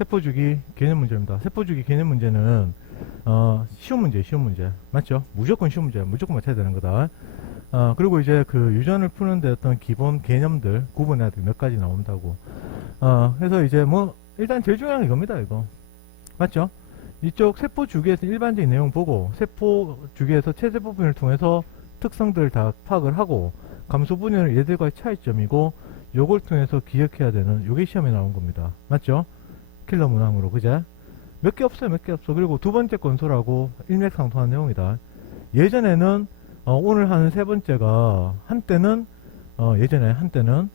세포주기 개념 문제입니다. 세포주기 개념 문제는 쉬운 문제 맞죠? 무조건 쉬운 문제, 무조건 맞춰야 되는 거다. 그리고 이제 그 유전을 푸는데 어떤 기본 개념들 구분해야 될 몇 가지 나온다고. 그래서 이제 뭐 일단 제일 중요한 게 이겁니다. 이거 맞죠? 이쪽 세포 주기에서 일반적인 내용 보고 세포 주기에서 체세포 분열을 통해서 특성들을 다 파악을 하고 감소 분열은 얘들과의 차이점이고 요걸 통해서 기억해야 되는 요게 시험에 나온 겁니다. 맞죠? 킬러 문항으로 그제? 몇 개 없어요. 몇 개 없어. 그리고 두 번째 건소라고 일맥상통한 내용이다. 예전에는 오늘 하는 세 번째가 한때는 예전에 한때는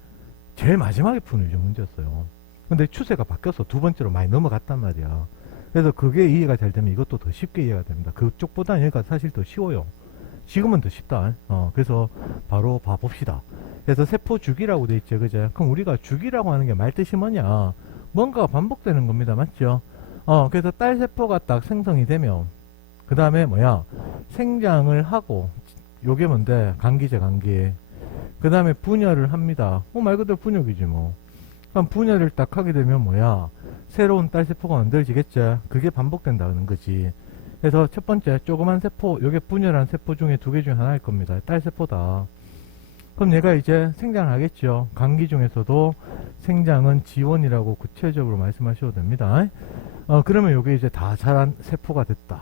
제일 마지막에 푸는 유전 문제였어요. 근데 추세가 바뀌어서 두 번째로 많이 넘어갔단 말이야. 그래서 그게 이해가 잘 되면 이것도 더 쉽게 이해가 됩니다. 그쪽보다는 여기가 사실 더 쉬워요. 지금은 더 쉽다. 그래서 바로 봐봅시다. 그래서 세포 주기라고 돼 있죠. 그죠? 그럼 우리가 주기라고 하는 게 말뜻이 뭐냐? 뭔가가 반복되는 겁니다. 맞죠? 그래서 딸 세포가 딱 생성이 되면 그 다음에 뭐야? 생장을 하고 요게 뭔데? 간기제 간기. 그 다음에 분열을 합니다. 말 그대로 분열이지 뭐. 그럼 분열을 딱 하게 되면 뭐야? 새로운 딸 세포가 만들어지겠지. 그게 반복된다는 거지. 그래서 첫 번째 조그만 세포, 요게 분열한 세포 중에 두 개 중에 하나일 겁니다. 딸 세포다. 그럼 얘가 이제 생장을 하겠죠. 간기 중에서도 생장은 지원이라고 구체적으로 말씀하셔도 됩니다. 그러면 요게 이제 다 자란 세포가 됐다.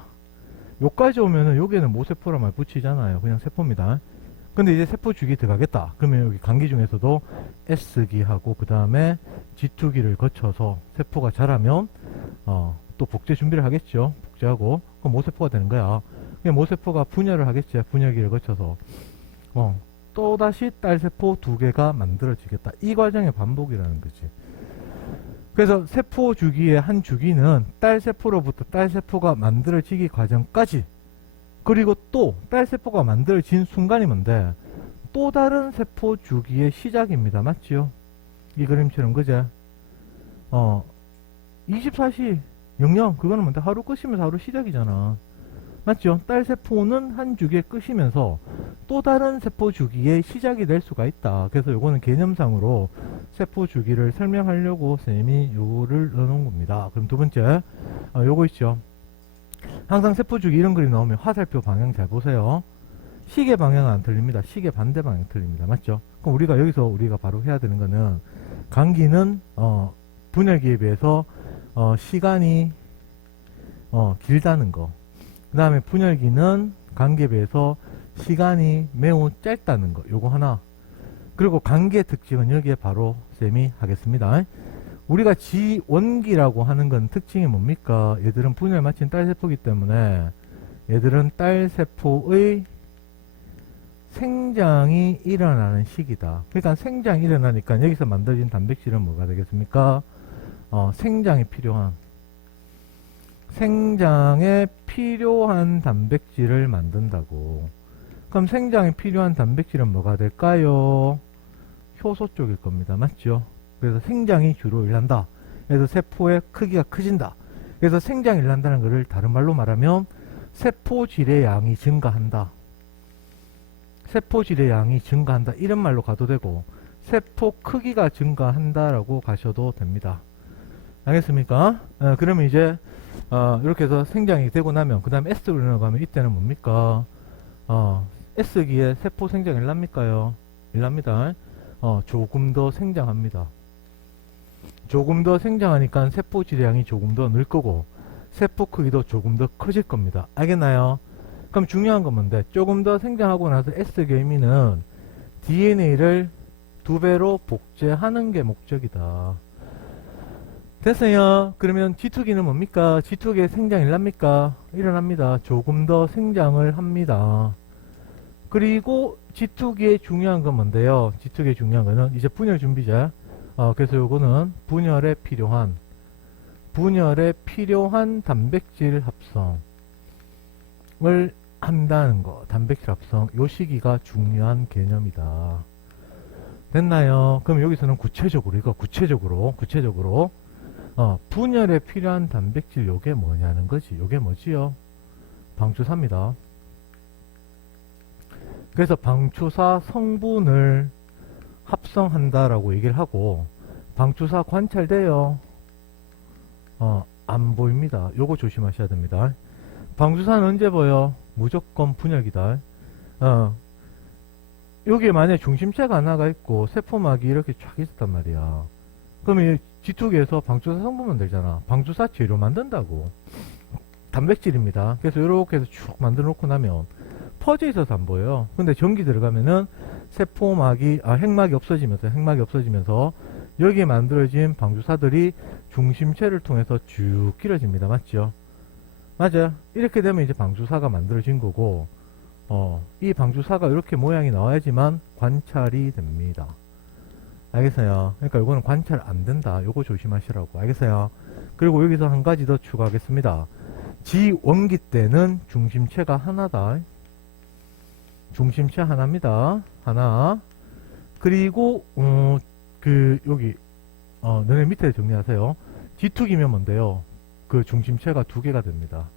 요까지 오면은 여기에는 모세포란 말 붙이잖아요. 그냥 세포입니다. 근데 이제 세포 주기 들어가겠다. 그러면 여기 간기 중에서도 S기하고 그 다음에 G2기를 거쳐서 세포가 자라면 또 복제 준비를 하겠죠. 복제하고 그럼 모세포가 되는 거야. 모세포가 분열을 하겠지. 분열기를 거쳐서 또다시 딸세포 두 개가 만들어지겠다. 이 과정의 반복이라는 거지. 그래서 세포 주기의 한 주기는 딸세포로부터 딸세포가 만들어지기 과정까지, 그리고 또 딸세포가 만들어진 순간이 뭔데? 또 다른 세포 주기의 시작입니다. 맞지요? 이 그림처럼 그제? 24시 00 그거는 뭔데? 하루 끝이면서 하루 시작이잖아. 맞죠? 딸세포는 한 주기의 끝이면서 또 다른 세포 주기의 시작이 될 수가 있다. 그래서 요거는 개념상으로 세포 주기를 설명하려고 쌤이 요거를 넣어놓은 겁니다. 그럼 두 번째, 요거 있죠? 항상 세포 주기 이런 그림 나오면 화살표 방향 잘 보세요. 시계 방향은 안 틀립니다. 시계 반대 방향 틀립니다. 맞죠? 그럼 우리가 여기서 우리가 바로 해야 되는 거는 간기는 분열기에 비해서 시간이 길다는 거. 그 다음에 분열기는 간기에 비해서 시간이 매우 짧다는 거. 요거 하나. 그리고 간기의 특징은 여기에 바로 쌤이 하겠습니다. 우리가 지원기라고 하는 건 특징이 뭡니까? 얘들은 분열 마친 딸세포이기 때문에 얘들은 딸세포의 생장이 일어나는 시기다. 그러니까 생장이 일어나니까 여기서 만들어진 단백질은 뭐가 되겠습니까? 생장에 필요한 단백질을 만든다고. 그럼 생장에 필요한 단백질은 뭐가 될까요? 효소 쪽일 겁니다. 맞죠? 그래서 생장이 주로 일한다. 그래서 세포의 크기가 커진다. 그래서 생장이 일한다는 것을 다른 말로 말하면 세포질의 양이 증가한다. 세포질의 양이 증가한다. 이런 말로 가도 되고 세포 크기가 증가한다라고 가셔도 됩니다. 알겠습니까? 그러면 이제 이렇게 해서 생장이 되고 나면 그 다음에 S로 넘어가면 이때는 뭡니까? S기에 세포 생장 일납니까요? 일납니다. 조금 더 생장합니다. 조금 더 생장하니까 세포 질량이 조금 더 늘 거고 세포 크기도 조금 더 커질 겁니다. 알겠나요? 그럼 중요한 건 뭔데? 조금 더 생장하고 나서 S의 의미는 DNA를 2배로 복제하는 게 목적이다. 됐어요. 그러면 G2기는 뭡니까? G2기의 생장 일납니까? 일어납니다. 조금 더 생장을 합니다. 그리고 G2기의 중요한 건 뭔데요? G2기의 중요한 거는 이제 분열 준비자. 그래서 요거는 분열에 필요한 단백질 합성을 한다는 거. 단백질 합성. 요 시기가 중요한 개념이다. 됐나요? 그럼 여기서는 구체적으로 분열에 필요한 단백질 요게 뭐냐는 거지. 요게 뭐지요? 방추사입니다. 그래서 방추사 성분을 합성한다라고 얘기를 하고 방추사 관찰돼요. 안 보입니다. 요거 조심하셔야 됩니다. 방수사는 언제 보여? 무조건 분열기다. 여기에 만약에 중심체가 하나가 있고 세포막이 이렇게 쫙 있었단 말이야. 그러면 이 G2기에서 방수사 성분 만들잖아. 방수사 재료 만든다고. 단백질입니다. 그래서 이렇게 해서 쭉 만들어 놓고 나면 퍼져 있어서 안 보여요. 근데 전기 들어가면은 세포막이 핵막이 없어지면서 여기에 만들어진 방주사들이 중심체를 통해서 쭉 길어집니다. 맞죠? 맞아요. 이렇게 되면 이제 방주사가 만들어진 거고, 이 방주사가 이렇게 모양이 나와야지만 관찰이 됩니다. 알겠어요? 그러니까 이거는 관찰 안 된다. 요거 조심하시라고. 알겠어요? 그리고 여기서 한 가지 더 추가하겠습니다. 지원기 때는 중심체가 하나다. 중심체 하나입니다. 하나. 그리고 여기 너네 밑에 정리하세요. G2기면 뭔데요? 그 중심체가 두 개가 됩니다.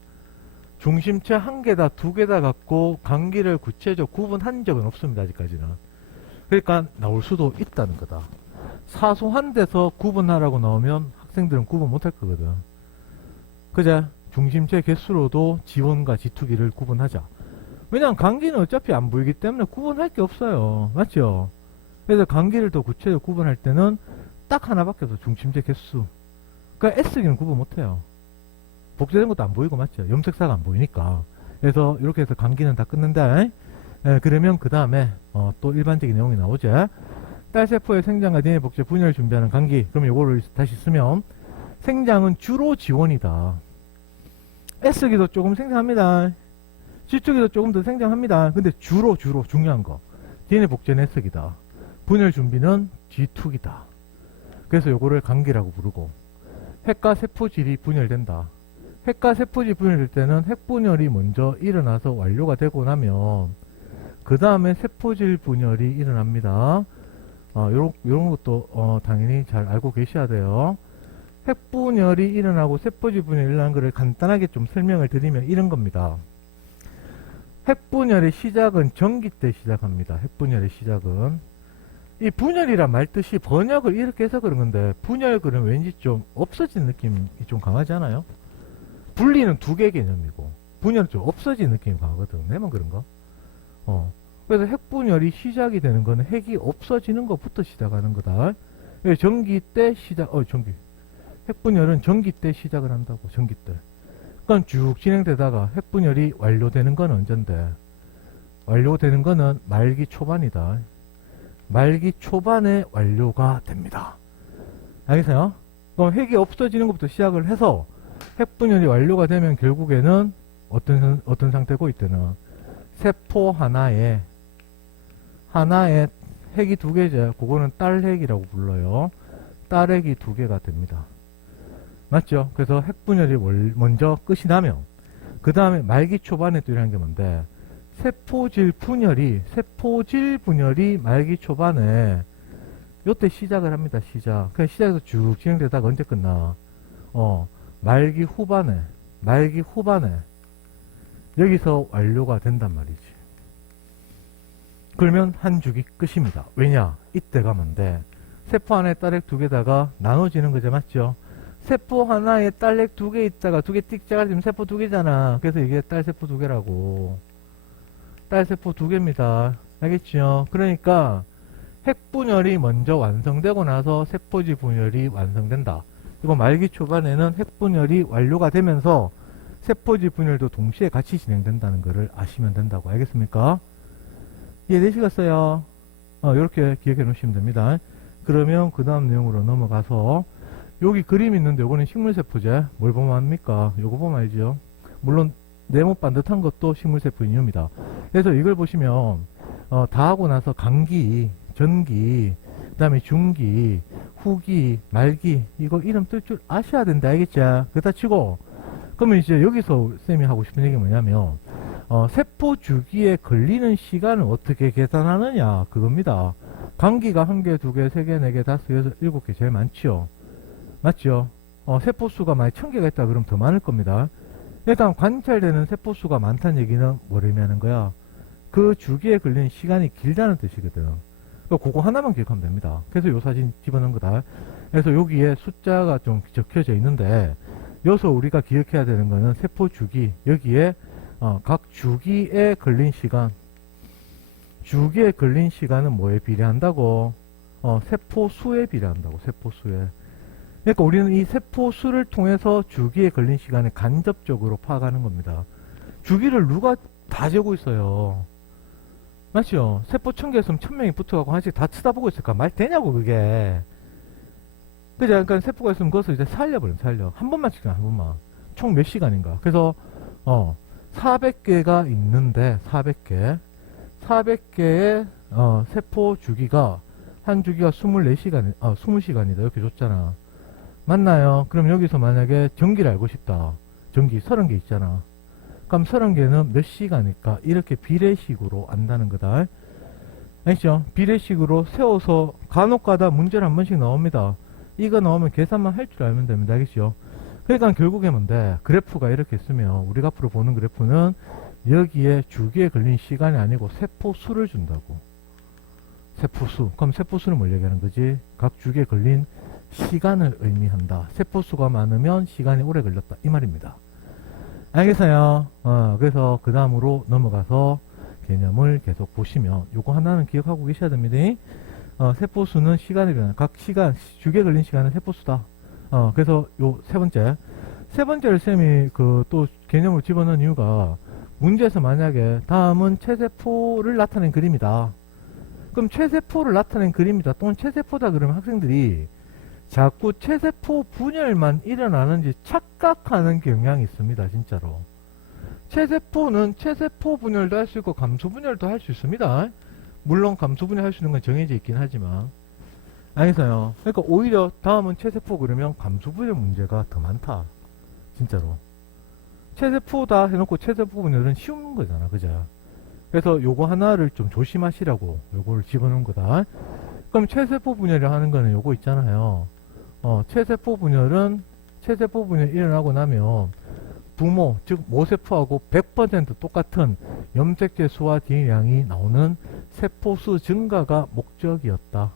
중심체 한 개다 두 개다 갖고 관계를 구체적 구분한 적은 없습니다. 아직까지는. 그러니까 나올 수도 있다는 거다. 사소한 데서 구분하라고 나오면 학생들은 구분 못할 거거든. 그제? 중심체 개수로도 G1과 G2기를 구분하자. 왜냐면 관계는 어차피 안 보이기 때문에 구분할 게 없어요. 맞죠? 그래서 관계를 더 구체적으로 구분할 때는 딱 하나밖에 없어. 중심체 개수. 그러니까 S기는 구분 못해요. 복제된 것도 안 보이고 맞죠? 염색사가 안 보이니까. 그래서 이렇게 해서 관계는 다 끊는다. 그러면 그 다음에 또 일반적인 내용이 나오죠. 딸세포의 생장과 DNA 복제 분열을 준비하는 관계. 그럼 이거를 다시 쓰면 생장은 주로 지원이다. S기도 조금 생장합니다. G쪽에도 조금 더 생장합니다. 근데 주로 중요한 거 DNA 복제는 S기다. 분열 준비는 G2기다. 그래서 요거를 관계라고 부르고, 핵과 세포질이 분열된다. 핵과 세포질이 분열될 때는 핵분열이 먼저 일어나서 완료가 되고 나면 그 다음에 세포질 분열이 일어납니다. 요런 것도 당연히 잘 알고 계셔야 돼요. 핵분열이 일어나고 세포질 분열이 일어나는 것을 간단하게 좀 설명을 드리면 이런 겁니다. 핵분열의 시작은 전기 때 시작합니다. 핵분열의 시작은. 이 분열이란 말 뜻이 번역을 이렇게 해서 그런 건데, 분열 그러면 왠지 좀 없어진 느낌이 좀 강하지 않아요? 분리는 두 개 개념이고, 분열은 좀 없어진 느낌이 강하거든. 내만 그런가? 그래서 핵분열이 시작이 되는 거는 핵이 없어지는 것부터 시작하는 거다. 전기 때 시작, 핵분열은 전기 때 시작을 한다고, 전기 때. 그러니까 쭉 진행되다가 핵분열이 완료되는 건 언젠데, 완료되는 거는 말기 초반이다. 말기 초반에 완료가 됩니다. 알겠어요? 그럼 핵이 없어지는 것부터 시작을 해서 핵분열이 완료가 되면 결국에는 어떤 상태고, 이때는 세포 하나에 핵이 두 개죠. 그거는 딸핵이라고 불러요. 딸핵이 두 개가 됩니다. 맞죠? 그래서 핵분열이 먼저 끝이 나면 그 다음에 말기 초반에 또 일어나는 게 뭔데, 세포질 분열이 말기 초반에 요때 시작을 합니다. 그냥 시작해서 쭉 진행되다가 언제 끝나? 말기 후반에 여기서 완료가 된단 말이지. 그러면 한 주기 끝입니다. 왜냐? 이때가 뭔데, 세포 하나에 딸핵 두 개다가 나눠지는 거죠. 맞죠? 세포 하나에 딸핵 두 개 있다가 두 개 띡 짜가지면 세포 두 개잖아. 그래서 이게 딸세포 두 개라고. 딸세포 두 개입니다. 알겠죠? 그러니까 핵분열이 먼저 완성되고 나서 세포질 분열이 완성된다. 이거 말기 초반에는 핵분열이 완료가 되면서 세포질 분열도 동시에 같이 진행된다는 것을 아시면 된다고. 알겠습니까? 이해되시겠어요? 이렇게 기억해 놓으시면 됩니다. 그러면 그 다음 내용으로 넘어가서, 여기 그림 있는데 요거는 식물세포제. 뭘 보면 합니까? 요거 보면 알죠? 물론 네모 반듯한 것도 식물세포 인유입니다. 그래서 이걸 보시면 다 하고 나서 강기, 전기, 그 다음에 중기, 후기, 말기, 이거 이름 뜰 줄 아셔야 된다. 알겠죠? 그렇다 치고, 그러면 이제 여기서 쌤이 하고 싶은 얘기 뭐냐면, 세포 주기에 걸리는 시간을 어떻게 계산하느냐, 그겁니다. 강기가 1개, 2개, 3개, 4개, 5개, 6개, 7개 제일 많죠? 맞죠? 세포수가 만약 1000개가 있다 그러면 더 많을 겁니다. 일단 관찰되는 세포수가 많다는 얘기는 뭘 의미하는 거야? 그 주기에 걸리는 시간이 길다는 뜻이거든. 그거 하나만 기억하면 됩니다. 그래서 요 사진 집어넣은 거다. 그래서 여기에 숫자가 좀 적혀져 있는데, 여기서 우리가 기억해야 되는 거는 세포 주기, 여기에 각 주기에 걸린 시간, 주기에 걸린 시간은 뭐에 비례한다고? 세포 수에 비례한다고. 세포 수에. 그러니까 우리는 이 세포 수를 통해서 주기에 걸린 시간을 간접적으로 파악하는 겁니다. 주기를 누가 다 재고 있어요? 맞죠? 세포 1000개 있으면 1000명이 붙어가고 하나씩 다 쳐다보고 있을까? 말 되냐고 그게. 그죠? 그러니까 세포가 있으면 그것을 이제 살려버려. 한 번만 찍자, 한 번만. 총 몇 시간인가? 그래서 400개가 있는데 400개의 세포 주기가 한 주기가 24시간, 20시간이다. 이렇게 줬잖아. 맞나요? 그럼 여기서 만약에 전기를 알고 싶다. 전기 30개 있잖아. 그럼 30개는 몇 시간일까? 이렇게 비례식으로 안다는 거다. 알죠? 비례식으로 세워서 간혹가다 문제를 한 번씩 나옵니다. 이거 나오면 계산만 할 줄 알면 됩니다. 알겠죠? 그러니까 결국에 뭔데? 그래프가 이렇게 쓰면 우리가 앞으로 보는 그래프는 여기에 주기에 걸린 시간이 아니고 세포 수를 준다고. 세포 수. 그럼 세포 수는 뭘 얘기하는 거지? 각 주기에 걸린 시간을 의미한다. 세포 수가 많으면 시간이 오래 걸렸다. 이 말입니다. 알겠어요? 그래서 그 다음으로 넘어가서 개념을 계속 보시면 요거 하나는 기억하고 계셔야 됩니다. 세포수는 시간에 변한 각 시간 주기에 걸린 시간은 세포수다. 그래서 요 세 번째를 쌤이 또 개념을 집어넣은 이유가 문제에서 만약에 다음은 체세포를 나타낸 그림이다. 그럼 체세포를 나타낸 그림이다 또는 체세포다 그러면 학생들이 자꾸 체세포 분열만 일어나는지 착각하는 경향이 있습니다. 진짜로. 체세포는 체세포 분열도 할 수 있고 감소 분열도 할 수 있습니다. 물론 감소 분열 할 수 있는 건 정해져 있긴 하지만. 알겠어요? 그러니까 오히려 다음은 체세포 그러면 감소 분열 문제가 더 많다. 진짜로. 체세포다 해놓고 체세포 분열은 쉬운 거잖아. 그죠? 그래서 요거 하나를 좀 조심하시라고 요거를 집어넣은 거다. 그럼 체세포 분열을 하는 거는 요거 있잖아요. 체세포 분열이 일어나고 나면 부모, 즉 모세포하고 100% 똑같은 염색체 수와 DNA량이 나오는 세포수 증가가 목적이었다.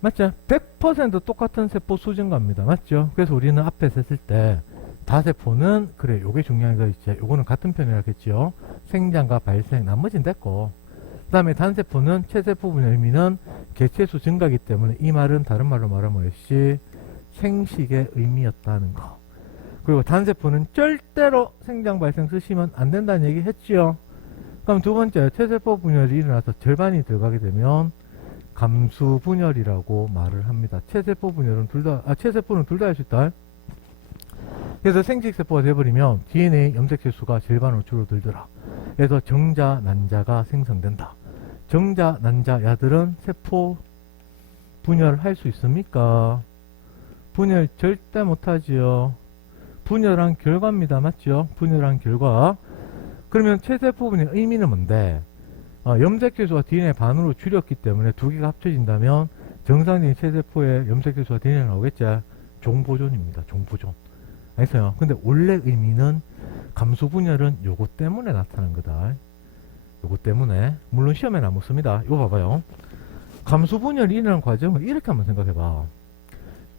맞죠? 100% 똑같은 세포수 증가입니다. 맞죠? 그래서 우리는 앞에서 했을 때 다세포는 그래 요게 중요한 거 있지. 요거는 같은 편이라겠죠. 생장과 발생 나머지는 됐고 그 다음에 단세포는 체세포 분열 의미는 개체수 증가이기 때문에 이 말은 다른 말로 말하면 뭐였지? 생식의 의미였다는 거. 그리고 단세포는 절대로 생장 발생 쓰시면 안 된다는 얘기 했지요. 그럼 두 번째 체세포 분열이 일어나서 절반이 들어가게 되면 감수 분열이라고 말을 합니다. 체세포 분열은 체세포는 둘 다 할 수 있다. 그래서 생식세포가 돼버리면 DNA 염색체 수가 절반으로 줄어들더라. 그래서 정자, 난자가 생성된다. 정자, 난자 야들은 세포 분열할 수 있습니까? 분열 절대 못하지요. 분열한 결과입니다. 맞죠? 분열한 결과. 그러면 체세포 분열 의미는 뭔데? 염색체 수가 DNA 반으로 줄였기 때문에 두 개가 합쳐진다면 정상적인 체세포의 염색체 수가 DNA가 나오겠지? 종보존입니다. 종보존. 알겠어요? 근데 원래 의미는 감소 분열은 요거 때문에 나타난 거다. 요거 때문에. 물론 시험에는 안 묻습니다. 이거 봐봐요. 감소 분열이 일어나는 과정을 이렇게 한번 생각해봐.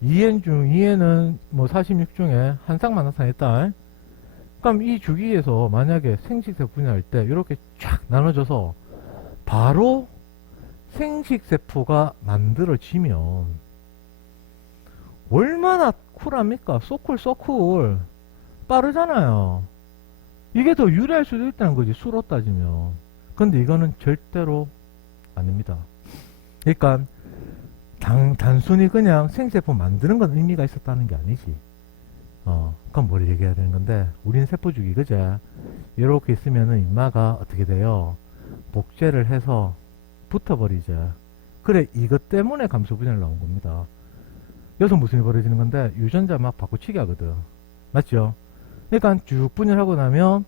2N은 뭐 46중에 한 쌍만 나타냈다. 그럼 이 주기에서 만약에 생식세포 분열할 때 이렇게 쫙 나눠져서 바로 생식세포가 만들어지면 얼마나 쿨합니까? 소쿨 빠르잖아요. 이게 더 유리할 수도 있다는 거지, 수로 따지면. 근데 이거는 절대로 아닙니다. 그러니까 단순히 그냥 생세포 만드는 건 의미가 있었다는 게 아니지. 그럼 뭘 얘기해야 되는 건데, 우린 세포주기, 그제? 이렇게 있으면은 인마가 어떻게 돼요? 복제를 해서 붙어버리죠. 그래, 이것 때문에 감소 분열 나온 겁니다. 여기서 무슨 일이 벌어지는 건데, 유전자 막 바꾸치기 하거든. 맞죠? 그러니까 쭉 분열하고 나면,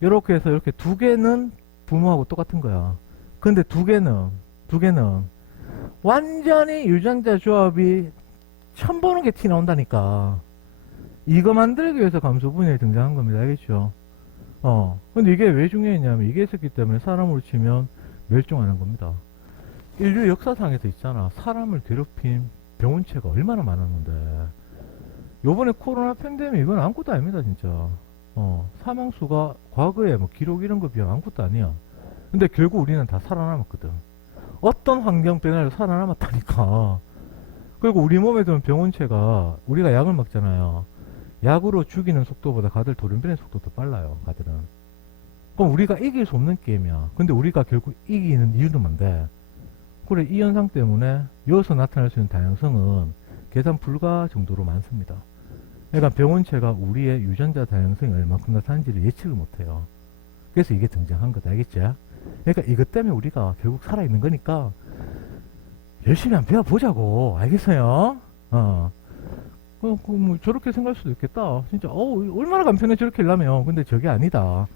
이렇게 해서 이렇게 두 개는 부모하고 똑같은 거야. 근데 두 개는 완전히 유전자 조합이 처음 보는 게 티 나온다니까. 이거 만들기 위해서 감소 분열이 등장한 겁니다. 알겠죠? 근데 이게 왜 중요했냐면 이게 있었기 때문에 사람으로 치면 멸종하는 겁니다. 인류 역사상에서 있잖아. 사람을 괴롭힌 병원체가 얼마나 많았는데. 요번에 코로나 팬데믹 이건 아무것도 아닙니다, 진짜. 사망수가 과거에 뭐 기록 이런 거 비하면 아무것도 아니야. 근데 결국 우리는 다 살아남았거든. 어떤 환경 변화를 살아남았다니까. 그리고 우리 몸에 드는 병원체가 우리가 약을 먹잖아요. 약으로 죽이는 속도보다 가들 돌연변이 속도도 빨라요, 가들은. 그럼 우리가 이길 수 없는 게임이야. 근데 우리가 결국 이기는 이유는 뭔데? 그래, 이 현상 때문에 여기서 나타날 수 있는 다양성은 계산 불가 정도로 많습니다. 그러니까 병원체가 우리의 유전자 다양성이 얼만큼 나타나는지를 예측을 못해요. 그래서 이게 등장한 거다, 알겠지? 그러니까 이것 때문에 우리가 결국 살아있는 거니까 열심히 한번 배워보자고, 알겠어요? 뭐 저렇게 생각할 수도 있겠다. 진짜 얼마나 간편해 저렇게 하려면. 근데 저게 아니다.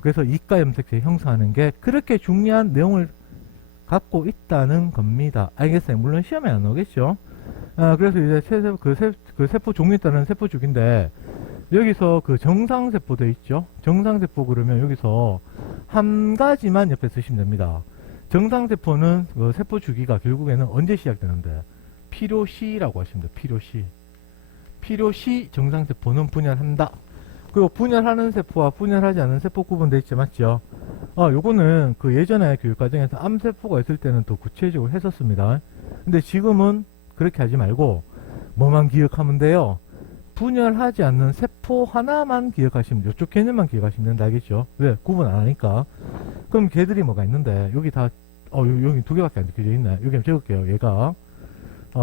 그래서 이과 염색체 형성하는 게 그렇게 중요한 내용을 갖고 있다는 겁니다. 알겠어요? 물론 시험에 안 나오겠죠? 그래서 이제 그 세포 종류에 따른 세포 주기인데, 여기서 그 정상세포 돼 있죠? 정상세포 그러면 여기서 한 가지만 옆에 쓰시면 됩니다. 정상세포는 그 세포 주기가 결국에는 언제 시작되는데? 필요시라고 하시면 돼요. 필요시. 필요시 정상세포는 분열한다. 그리고 분열하는 세포와 분열하지 않는 세포 구분돼 있죠, 맞죠? 요거는 그 예전에 교육과정에서 암세포가 있을 때는 더 구체적으로 했었습니다. 근데 지금은 그렇게 하지 말고 뭐만 기억하면 돼요? 분열하지 않는 세포 하나만 기억하시면 돼요. 이쪽 개념만 기억하시면 된다, 알겠죠? 왜? 구분 안 하니까. 그럼 걔들이 뭐가 있는데, 여기 다 여기 두 개밖에 안 적혀져 있네. 여기 한번 적을게요. 얘가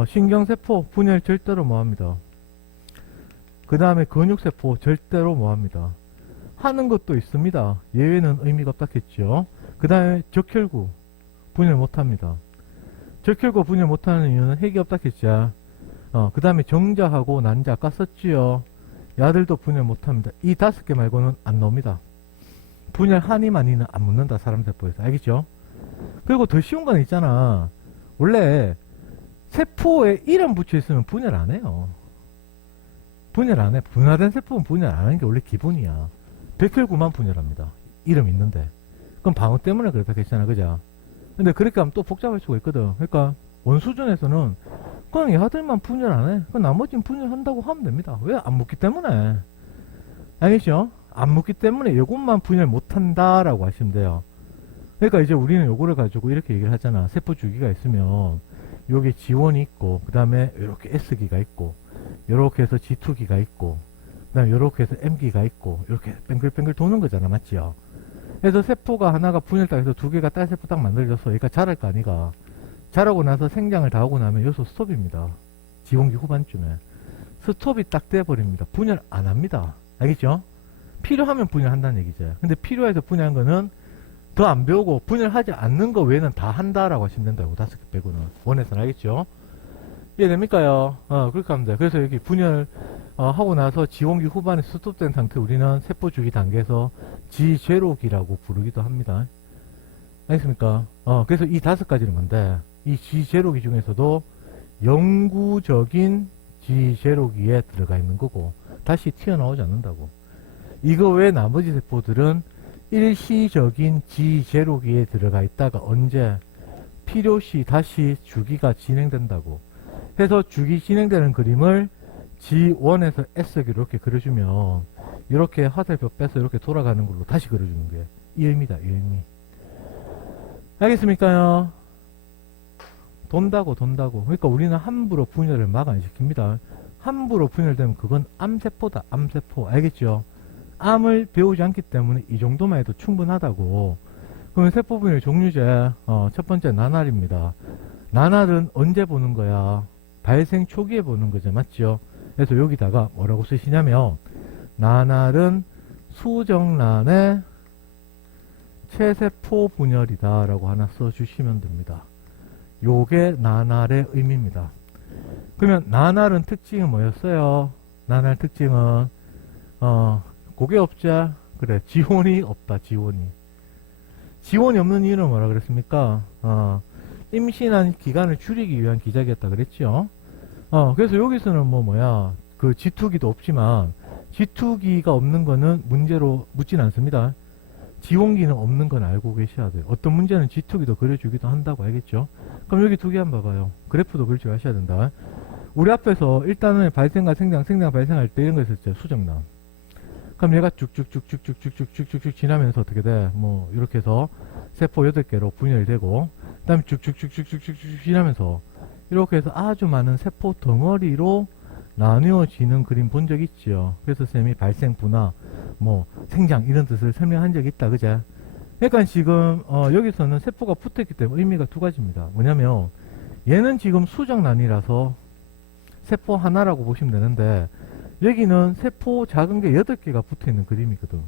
신경세포 분열 절대로 뭐합니다. 그 다음에 근육세포 절대로 뭐합니다. 하는 것도 있습니다. 예외는 의미가 없다겠죠. 그 다음에 적혈구 분열 못합니다. 적혈구 분열 못하는 이유는 핵이 없다겠죠. 그 다음에 정자하고 난자 아까 썼지요. 야들도 분열 못합니다. 이 5개 말고는 안 나옵니다. 분열 하니 많이는 안 묻는다, 사람 세포에서. 알겠죠? 그리고 더 쉬운 건 있잖아. 원래 세포에 이름 붙여 있으면 분열 안 해요. 분열 안 해. 분화된 세포는 분열 안 하는 게 원래 기본이야. 백혈구만 분열합니다. 이름 있는데. 그럼 방어 때문에 그렇다 했잖아, 그죠? 근데 그렇게 하면 또 복잡할 수가 있거든. 그러니까 원수준에서는 그냥 얘들만 분열 안 해. 그 나머지는 분열한다고 하면 됩니다. 왜? 안 묻기 때문에. 알겠죠? 안 묻기 때문에 이것만 분열 못한다라고 하시면 돼요. 그러니까 이제 우리는 요거를 가지고 이렇게 얘기를 하잖아. 세포 주기가 있으면 요게 G1이 있고, 그 다음에 이렇게 S기가 있고, 요렇게 해서 G2기가 있고, 그 다음에 요렇게 해서 M기가 있고, 이렇게 뱅글뱅글 도는 거잖아, 맞지요? 그래서 세포가 하나가 분열 딱 해서 두 개가 딸 세포 딱 만들어져서 얘가 자랄 거 아니가. 자라고 나서 생장을 다 하고 나면 여기서 스톱입니다. 지원기 후반쯤에 스톱이 딱 돼버립니다. 분열 안 합니다. 알겠죠? 필요하면 분열한다는 얘기죠. 근데 필요해서 분열한 거는 더 안 배우고 분열하지 않는 거 외에는 다 한다라고 하시면 된다고. 5개 빼고는. 원에서는. 알겠죠? 이해됩니까요? 그렇게 하면 돼요. 그래서 여기 분열 하고 나서 지원기 후반에 스톱된 상태 우리는 세포 주기 단계에서 G0기라고 부르기도 합니다. 알겠습니까? 그래서 이 5가지는 뭔데, 이 G0기 중에서도 영구적인 G0기에 들어가 있는 거고, 다시 튀어나오지 않는다고. 이거 외에 나머지 세포들은 일시적인 G0기에 들어가 있다가 언제 필요시 다시 주기가 진행된다고. 해서 주기 진행되는 그림을 G1에서 S기로 이렇게 그려주면 이렇게 화살표 빼서 이렇게 돌아가는 걸로 다시 그려주는 게 이 의미다, 이 의미. 알겠습니까요? 돈다고. 그러니까 우리는 함부로 분열을 막 안 시킵니다. 함부로 분열되면 그건 암세포다, 암세포. 알겠죠? 암을 배우지 않기 때문에 이 정도만 해도 충분하다고. 그러면 세포 분열 종류제 첫 번째 나날입니다. 나날은 언제 보는 거야? 발생 초기에 보는 거죠, 맞죠? 그래서 여기다가 뭐라고 쓰시냐면 나날은 수정란의 체세포 분열이다 라고 하나 써주시면 됩니다. 요게 나날의 의미입니다. 그러면 나날은 특징은 뭐였어요? 나날 특징은 고개 없자. 그래, 지원이 없다. 지원이 없는 이유는 뭐라 그랬습니까? 임신한 기간을 줄이기 위한 기작이었다 그랬죠. 그래서 여기서는 그 G2기도 없지만 G2기가 없는 거는 문제로 묻진 않습니다. 지원기는 없는 건 알고 계셔야 돼요. 어떤 문제는 G2기도 그려주기도 한다고 알겠죠? 그럼 여기 두 개 한번 봐봐요. 그래프도 그릴 줄 아셔야 된다. 우리 앞에서 일단은 발생과 생장 발생할 때 이런 거 있었죠. 수정란. 그럼 얘가 쭉쭉쭉쭉쭉쭉쭉쭉쭉 지나면서 어떻게 돼? 뭐 이렇게 해서 세포 8개로 분열이 되고, 그 다음에 쭉쭉쭉쭉쭉쭉쭉 지나면서 이렇게 해서 아주 많은 세포 덩어리로 나누어지는 그림 본 적 있죠. 그래서 쌤이 발생, 분화, 뭐 생장 이런 뜻을 설명한 적이 있다. 그제? 그러니까 지금 여기서는 세포가 붙어있기 때문에 의미가 두 가지입니다. 뭐냐면 얘는 지금 수정란이라서 세포 하나라고 보시면 되는데, 여기는 세포 작은 게 8개가 붙어있는 그림이거든.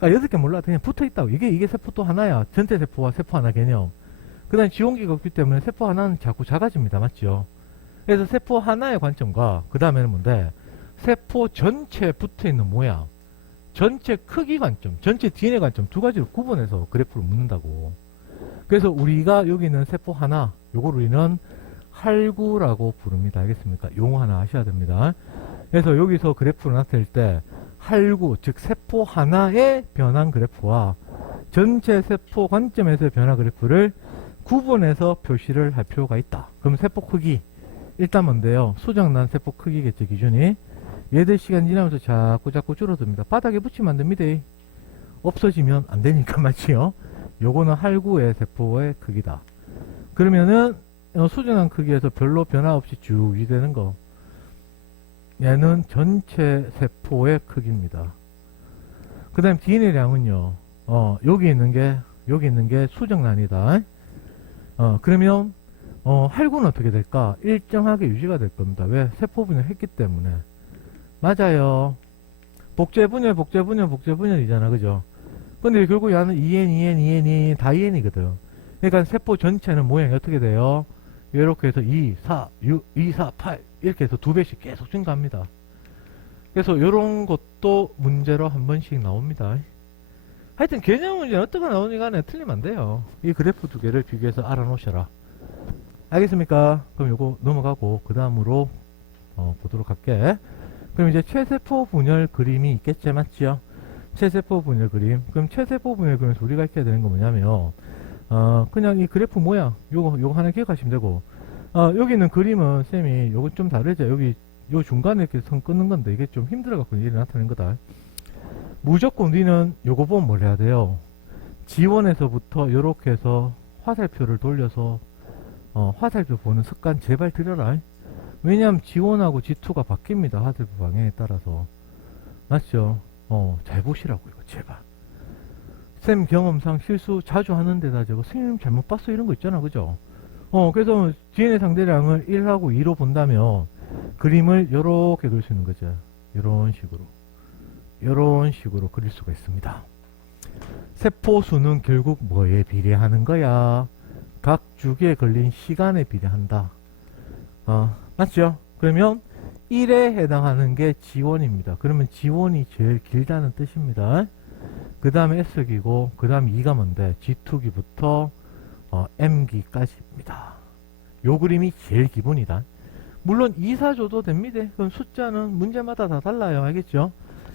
아, 8개 몰라. 그냥 붙어있다고. 이게 세포 또 하나야. 전체 세포와 세포 하나 개념. 그 다음에 지원기가 없기 때문에 세포 하나는 자꾸 작아집니다. 맞죠? 그래서 세포 하나의 관점과, 그 다음에는 뭔데? 세포 전체에 붙어있는 모양, 전체 크기 관점, 전체 DNA 관점 두 가지로 구분해서 그래프를 묻는다고. 그래서 우리가 여기 있는 세포 하나, 요걸 우리는 할구라고 부릅니다. 알겠습니까? 용어 하나 아셔야 됩니다. 그래서 여기서 그래프를 나타낼 때 할구, 즉 세포 하나의 변환 그래프와 전체 세포 관점에서의 변화 그래프를 구분해서 표시를 할 필요가 있다. 그럼 세포 크기, 일단 뭔데요? 수정란 세포 크기겠죠, 기준이. 얘들 시간 지나면서 자꾸 줄어듭니다. 바닥에 붙이면 안 됩니다. 없어지면 안 되니까 맞지요? 요거는 할구의 세포의 크기다. 그러면은 수정란 크기에서 별로 변화 없이 쭉 유지되는 거, 얘는 전체 세포의 크기입니다. 그 다음 DNA량은요, 여기 있는 게 수정란이다. 그러면 할구는 어떻게 될까? 일정하게 유지가 될 겁니다. 왜? 세포 분열했기 때문에. 맞아요. 복제 분열이잖아. 그죠? 근데 결국 얘는 2N 다 2N이거든. 그러니까 세포 전체는 모양이 어떻게 돼요? 이렇게 해서 2, 4, 6, 2, 4, 8 이렇게 해서 2배씩 계속 증가합니다. 그래서 이런 것도 문제로 한 번씩 나옵니다. 하여튼 개념 문제는 어떻게 나오니 간에 틀리면 안 돼요. 이 그래프 두 개를 비교해서 알아놓으셔라. 알겠습니까? 그럼 요거 넘어가고 그 다음으로 보도록 할게. 그럼 이제 체세포 분열 그림이 있겠지, 맞죠? 체세포 분열 그림. 그럼 체세포 분열 그림에서 우리가 익혀야 되는 건 뭐냐면 그냥 이 그래프 모양 요거 하나 기억하시면 되고, 여기 있는 그림은 쌤이 요거 좀 다르죠. 여기 요 중간에 이렇게 선 끊는 건데 이게 좀 힘들어 갖고 일이 나타낸 거다. 무조건 우리는 요거 보면 뭘 해야 돼요? 지원에서부터 요렇게 해서 화살표를 돌려서 화살표 보는 습관 제발 들여라. 왜냐하면 지원하고 G2가 바뀝니다. 화살표 방향에 따라서. 맞죠? 잘 보시라고 이거 제발. 쌤 경험상 실수 자주 하는데다 저거 선생님 잘못 봤어 이런 거 있잖아. 그죠? 그래서 DNA 상대량을 1하고 2로 본다면 그림을 요렇게 그릴 수 있는 거죠. 요런 식으로 그릴 수가 있습니다. 세포 수는 결국 뭐에 비례하는 거야? 각 주기에 걸린 시간에 비례한다. 맞죠? 그러면 1에 해당하는 게 지원입니다. 그러면 지원이 제일 길다는 뜻입니다. 그 다음에 S기고, 그 다음에 2가 뭔데? G2기부터 M기까지입니다. 요 그림이 제일 기본이다. 물론 2, 4 줘도 됩니다. 그럼 숫자는 문제마다 다 달라요. 알겠죠?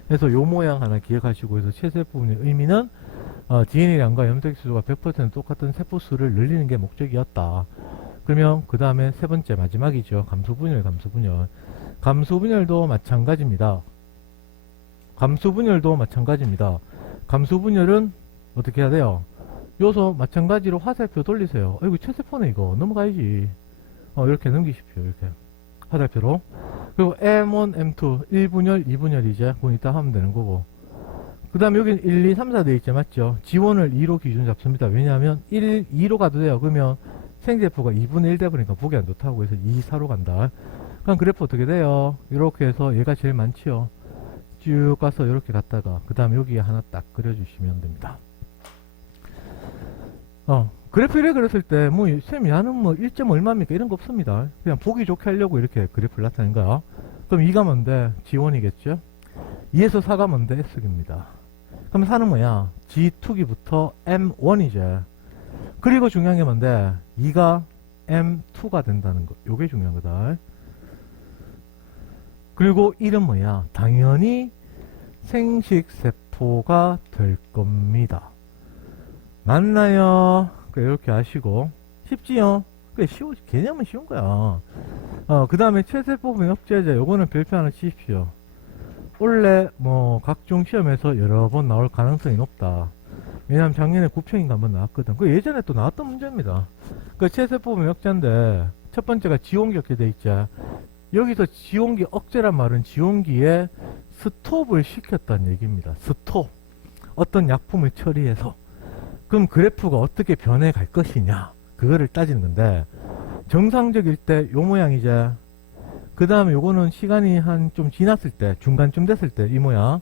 그래서 요 모양 하나 기억하시고, 해서 체세포분의 의미는 DNA량과 염색수가 100% 똑같은 세포수를 늘리는 게 목적이었다. 그러면 그 다음에 세 번째 마지막이죠. 감소분열. 감소분열도 마찬가지입니다. 감소분열은 어떻게 해야 돼요? 요소 마찬가지로 화살표 돌리세요. 이거 체세포네 이거. 넘어가야지. 이렇게 넘기십시오. 이렇게 화살표로. 그리고 M1, M2, 1분열, 2분열 이제 그건 이따 하면 되는 거고. 그 다음에 여기는 1, 2, 3, 4 되어 있죠. 맞죠? 지원을 2로 기준 잡습니다. 왜냐하면 1, 2로 가도 돼요. 그러면 생세포가 2분의 1 돼버리니까 보기 안 좋다고 해서 2, 4로 간다. 그럼 그래프 어떻게 돼요? 이렇게 해서 얘가 제일 많지요. 쭉 가서 이렇게 갔다가 그 다음에 여기에 하나 딱 그려주시면 됩니다. 그래프를 그렸을 때 뭐 쌤 야는 뭐 1점 얼마입니까? 이런 거 없습니다. 그냥 보기 좋게 하려고 이렇게 그래프를 나타낸 거야. 그럼 2가 뭔데? G1이겠죠? 2에서 4가 뭔데? S기입니다. 그럼 4는 뭐야? G2기부터 M1이죠. 그리고 중요한 게 뭔데? 2가 M2가 된다는 거. 요게 중요한 거다. 그리고 1은 뭐야? 당연히 생식세포가 될 겁니다. 맞나요? 이렇게 아시고. 쉽지요? 그게 개념은 쉬운 거야. 그 다음에 최세포 병역제제, 요거는 별표 하나 치십시오. 원래 뭐 각종 시험에서 여러 번 나올 가능성이 높다. 왜냐면 작년에 9평인가 한번 나왔거든. 그 예전에 또 나왔던 문제입니다. 그 최세포 병역제인데 첫 번째가 지원기 억제 돼 있죠. 여기서 지원기 억제란 말은 지원기에 스톱을 시켰다는 얘기입니다. 스톱. 어떤 약품을 처리해서. 그럼 그래프가 어떻게 변해갈 것이냐. 그거를 따지는 건데, 정상적일 때 요 모양이죠. 그 다음에 요거는 시간이 한 좀 지났을 때, 중간쯤 됐을 때 이 모양.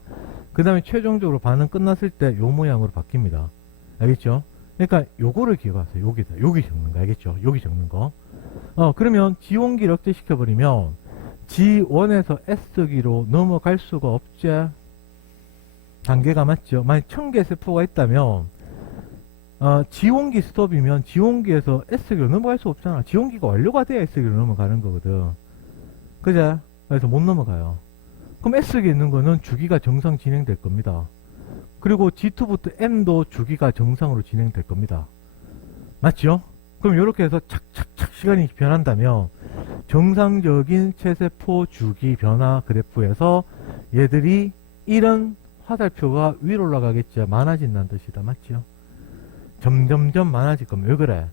그 다음에 최종적으로 반응 끝났을 때 요 모양으로 바뀝니다. 알겠죠? 그러니까 요거를 기억하세요. 여기다. 여기 적는 거. 알겠죠? 여기 적는 거. 그러면 지원기를 억제시켜버리면 G1에서 S기로 넘어갈 수가 없지. 단계가 맞죠? 만약 1000개 세포가 있다면 지원기 스톱이면 지원기에서 S기로 넘어갈 수 없잖아. 지원기가 완료가 돼야 S기로 넘어가는 거거든. 그죠? 그래서 못 넘어가요. 그럼 S기에 있는 거는 주기가 정상 진행될 겁니다. 그리고 G2부터 M도 주기가 정상으로 진행될 겁니다. 맞죠? 그럼 이렇게 해서 착착착 시간이 변한다면 정상적인 체세포 주기 변화 그래프에서 얘들이 이런 화살표가 위로 올라가겠죠. 많아진다는 뜻이다. 맞죠? 점점점 많아질 겁니다. 왜 그래?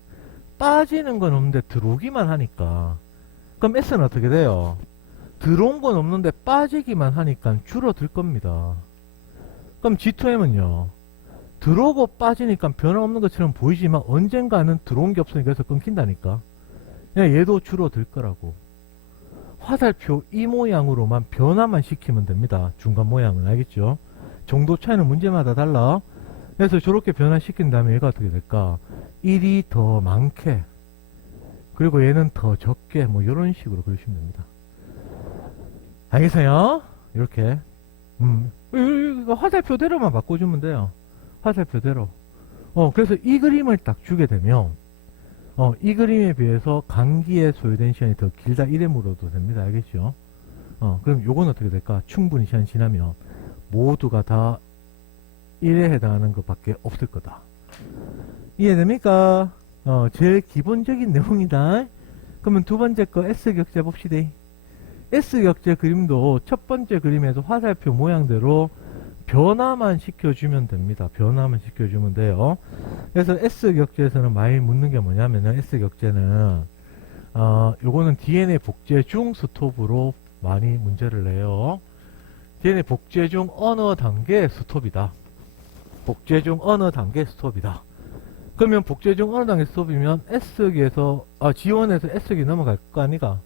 빠지는 건 없는데 들어오기만 하니까. 그럼 S는 어떻게 돼요? 들어온 건 없는데 빠지기만 하니까 줄어들 겁니다. 그럼 G2M은요? 들어오고 빠지니까 변화없는 것처럼 보이지만 언젠가는 들어온 게 없으니까 그래서 끊긴다니까. 얘도 줄어들 거라고. 화살표 이 모양으로만 변화만 시키면 됩니다. 중간 모양은. 알겠죠? 정도 차이는 문제마다 달라. 그래서 저렇게 변화시킨 다음에 얘가 어떻게 될까? 1이 더 많게, 그리고 얘는 더 적게, 뭐 이런 식으로 그리시면 됩니다. 알겠어요? 이렇게 화살표대로만 바꿔주면 돼요. 화살표대로. 그래서 이 그림을 딱 주게 되면 이 그림에 비해서 강기에 소요된 시간이 더 길다 이래 물어도 됩니다. 알겠죠? 그럼 요건 어떻게 될까? 충분히 시간 지나면 모두가 다 1에 해당하는 것밖에 없을 거다. 이해됩니까? 제일 기본적인 내용이다. 그러면 두 번째 거 S격제 봅시다. S격제 그림도 첫 번째 그림에서 화살표 모양대로 변화만 시켜주면 됩니다. 변화만 시켜주면 돼요. 그래서 S격제에서는 많이 묻는 게 뭐냐면은 S격제는 요거는 DNA 복제 중 스톱으로 많이 문제를 내요. DNA 복제 중 어느 단계 스톱이다. 복제 중 어느 단계 스톱이다. 그러면 복제 중 어느 단계 스톱이면 S기에서 G1에서 S기 넘어갈 거 아니가?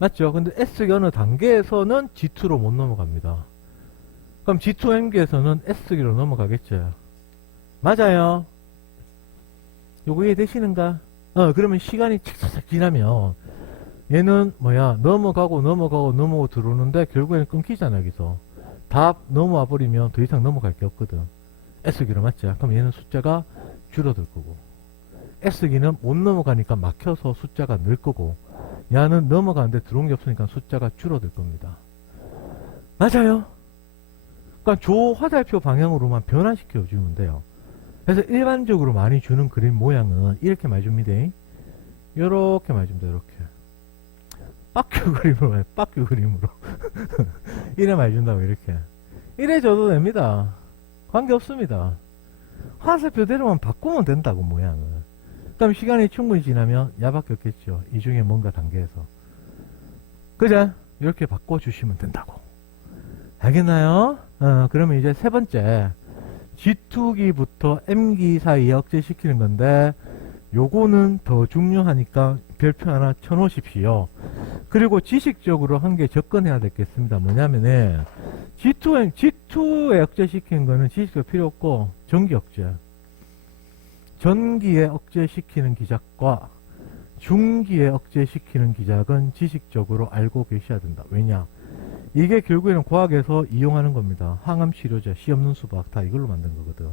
맞죠? 근데 S기 어느 단계에서는 G2로 못 넘어갑니다. 그럼 G2M기에서는 S기로 넘어가겠죠. 맞아요. 요거 이해되시는가? 그러면 시간이 착착착 지나면 얘는 넘어가고 들어오는데 결국에는 끊기잖아. 여기서 다 넘어와 버리면 더 이상 넘어갈 게 없거든. S기로. 맞죠? 그럼 얘는 숫자가 줄어들 거고, S기는 못 넘어가니까 막혀서 숫자가 늘 거고, 얘는 넘어가는데 들어온 게 없으니까 숫자가 줄어들 겁니다. 맞아요? 그러니까 조 화살표 방향으로만 변화시켜 주면 돼요. 그래서 일반적으로 많이 주는 그림 모양은 이렇게 많이 줍니다. 요렇게 많이 줍니다. 이렇게 빡큐 그림으로 해요. 빡큐 그림으로 이래 많이 준다고. 이렇게 이래 줘도 됩니다. 관계없습니다. 화살표대로만 바꾸면 된다고, 모양을. 그럼 시간이 충분히 지나면 야밖에 없겠죠. 이 중에 뭔가 단계에서. 그죠? 이렇게 바꿔주시면 된다고. 알겠나요? 그러면 이제 세 번째, G2기부터 M기 사이에 억제시키는 건데, 요거는 더 중요하니까 별표 하나 쳐놓으십시오. 그리고 지식적으로 한 개 접근해야 되겠습니다. 뭐냐면은 G2에 억제시키는 거는 지식적 필요 없고, 전기 억제. 전기에 억제시키는 기작과 중기에 억제시키는 기작은 지식적으로 알고 계셔야 된다. 왜냐? 이게 결국에는 과학에서 이용하는 겁니다. 항암 치료제, 씨 없는 수박 다 이걸로 만든 거거든.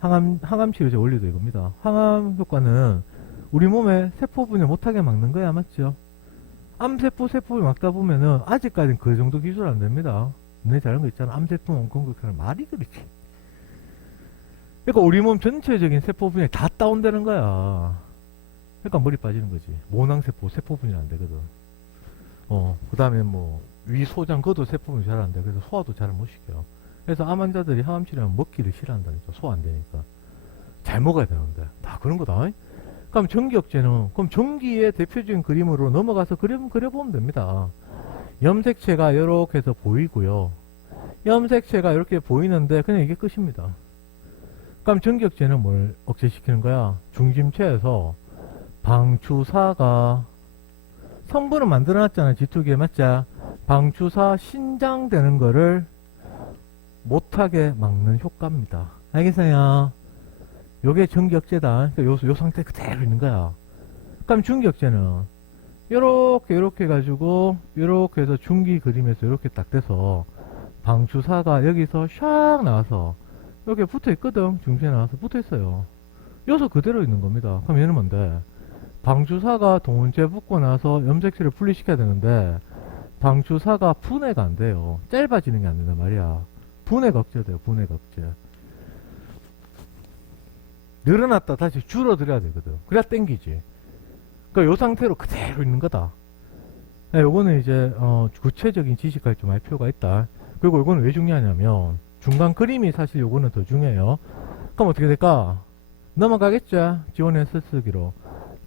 항암 치료제 원리도 이겁니다. 항암 효과는 우리 몸에 세포 분열 못하게 막는 거야. 맞죠? 암세포를 막다 보면은 아직까지는 그 정도 기술 안 됩니다. 너네 잘하는 거 있잖아. 암세포만 공격하는 말이 그렇지. 그러니까 우리 몸 전체적인 세포 분열이 다 다운되는 거야. 그러니까 머리 빠지는 거지. 모낭세포, 세포분이 안 되거든. 그 다음에 뭐, 위소장, 그것도 세포분이 잘 안 돼. 그래서 소화도 잘 못 시켜요. 그래서 암 환자들이 항암 치료하면 먹기를 싫어한다니까. 소화 안 되니까. 잘 먹어야 되는데. 다 그런 거다. 그럼 전기억제는, 그럼 전기의 대표적인 그림으로 넘어가서 그려보면 됩니다. 염색체가 이렇게 해서 보이고요. 염색체가 이렇게 보이는데, 그냥 이게 끝입니다. 그럼 전기억제는 뭘 억제시키는 거야? 중심체에서 방추사가 성분을 만들어놨잖아. G2기에 맞자? 방추사 신장되는 거를 못하게 막는 효과입니다. 알겠어요? 요게 전기억제다. 그러니까 요 상태 그대로 있는 거야. 그럼 중기억제는 요렇게 해가지고 요렇게 해서 중기 그림에서 요렇게 딱 돼서 방추사가 여기서 샥 나와서 이렇게 붙어있거든. 중심에 나와서 붙어있어요. 요소 그대로 있는 겁니다. 그럼 얘는 뭔데? 방추사가 동원체 붙고 나서 염색체를 분리시켜야 되는데 방추사가 분해가 안 돼요. 짧아지는 게 안 된단 말이야. 분해가 억제돼요. 분해가 억제. 늘어났다 다시 줄어들어야 되거든. 그래야 땡기지. 그러니까 요 상태로 그대로 있는 거다. 네, 요거는 이제 구체적인 지식까지 좀 할 필요가 있다. 그리고 요거는 왜 중요하냐면 중간 그림이 사실 요거는 더 중요해요. 그럼 어떻게 될까? 넘어가겠죠. G1에서 S기로.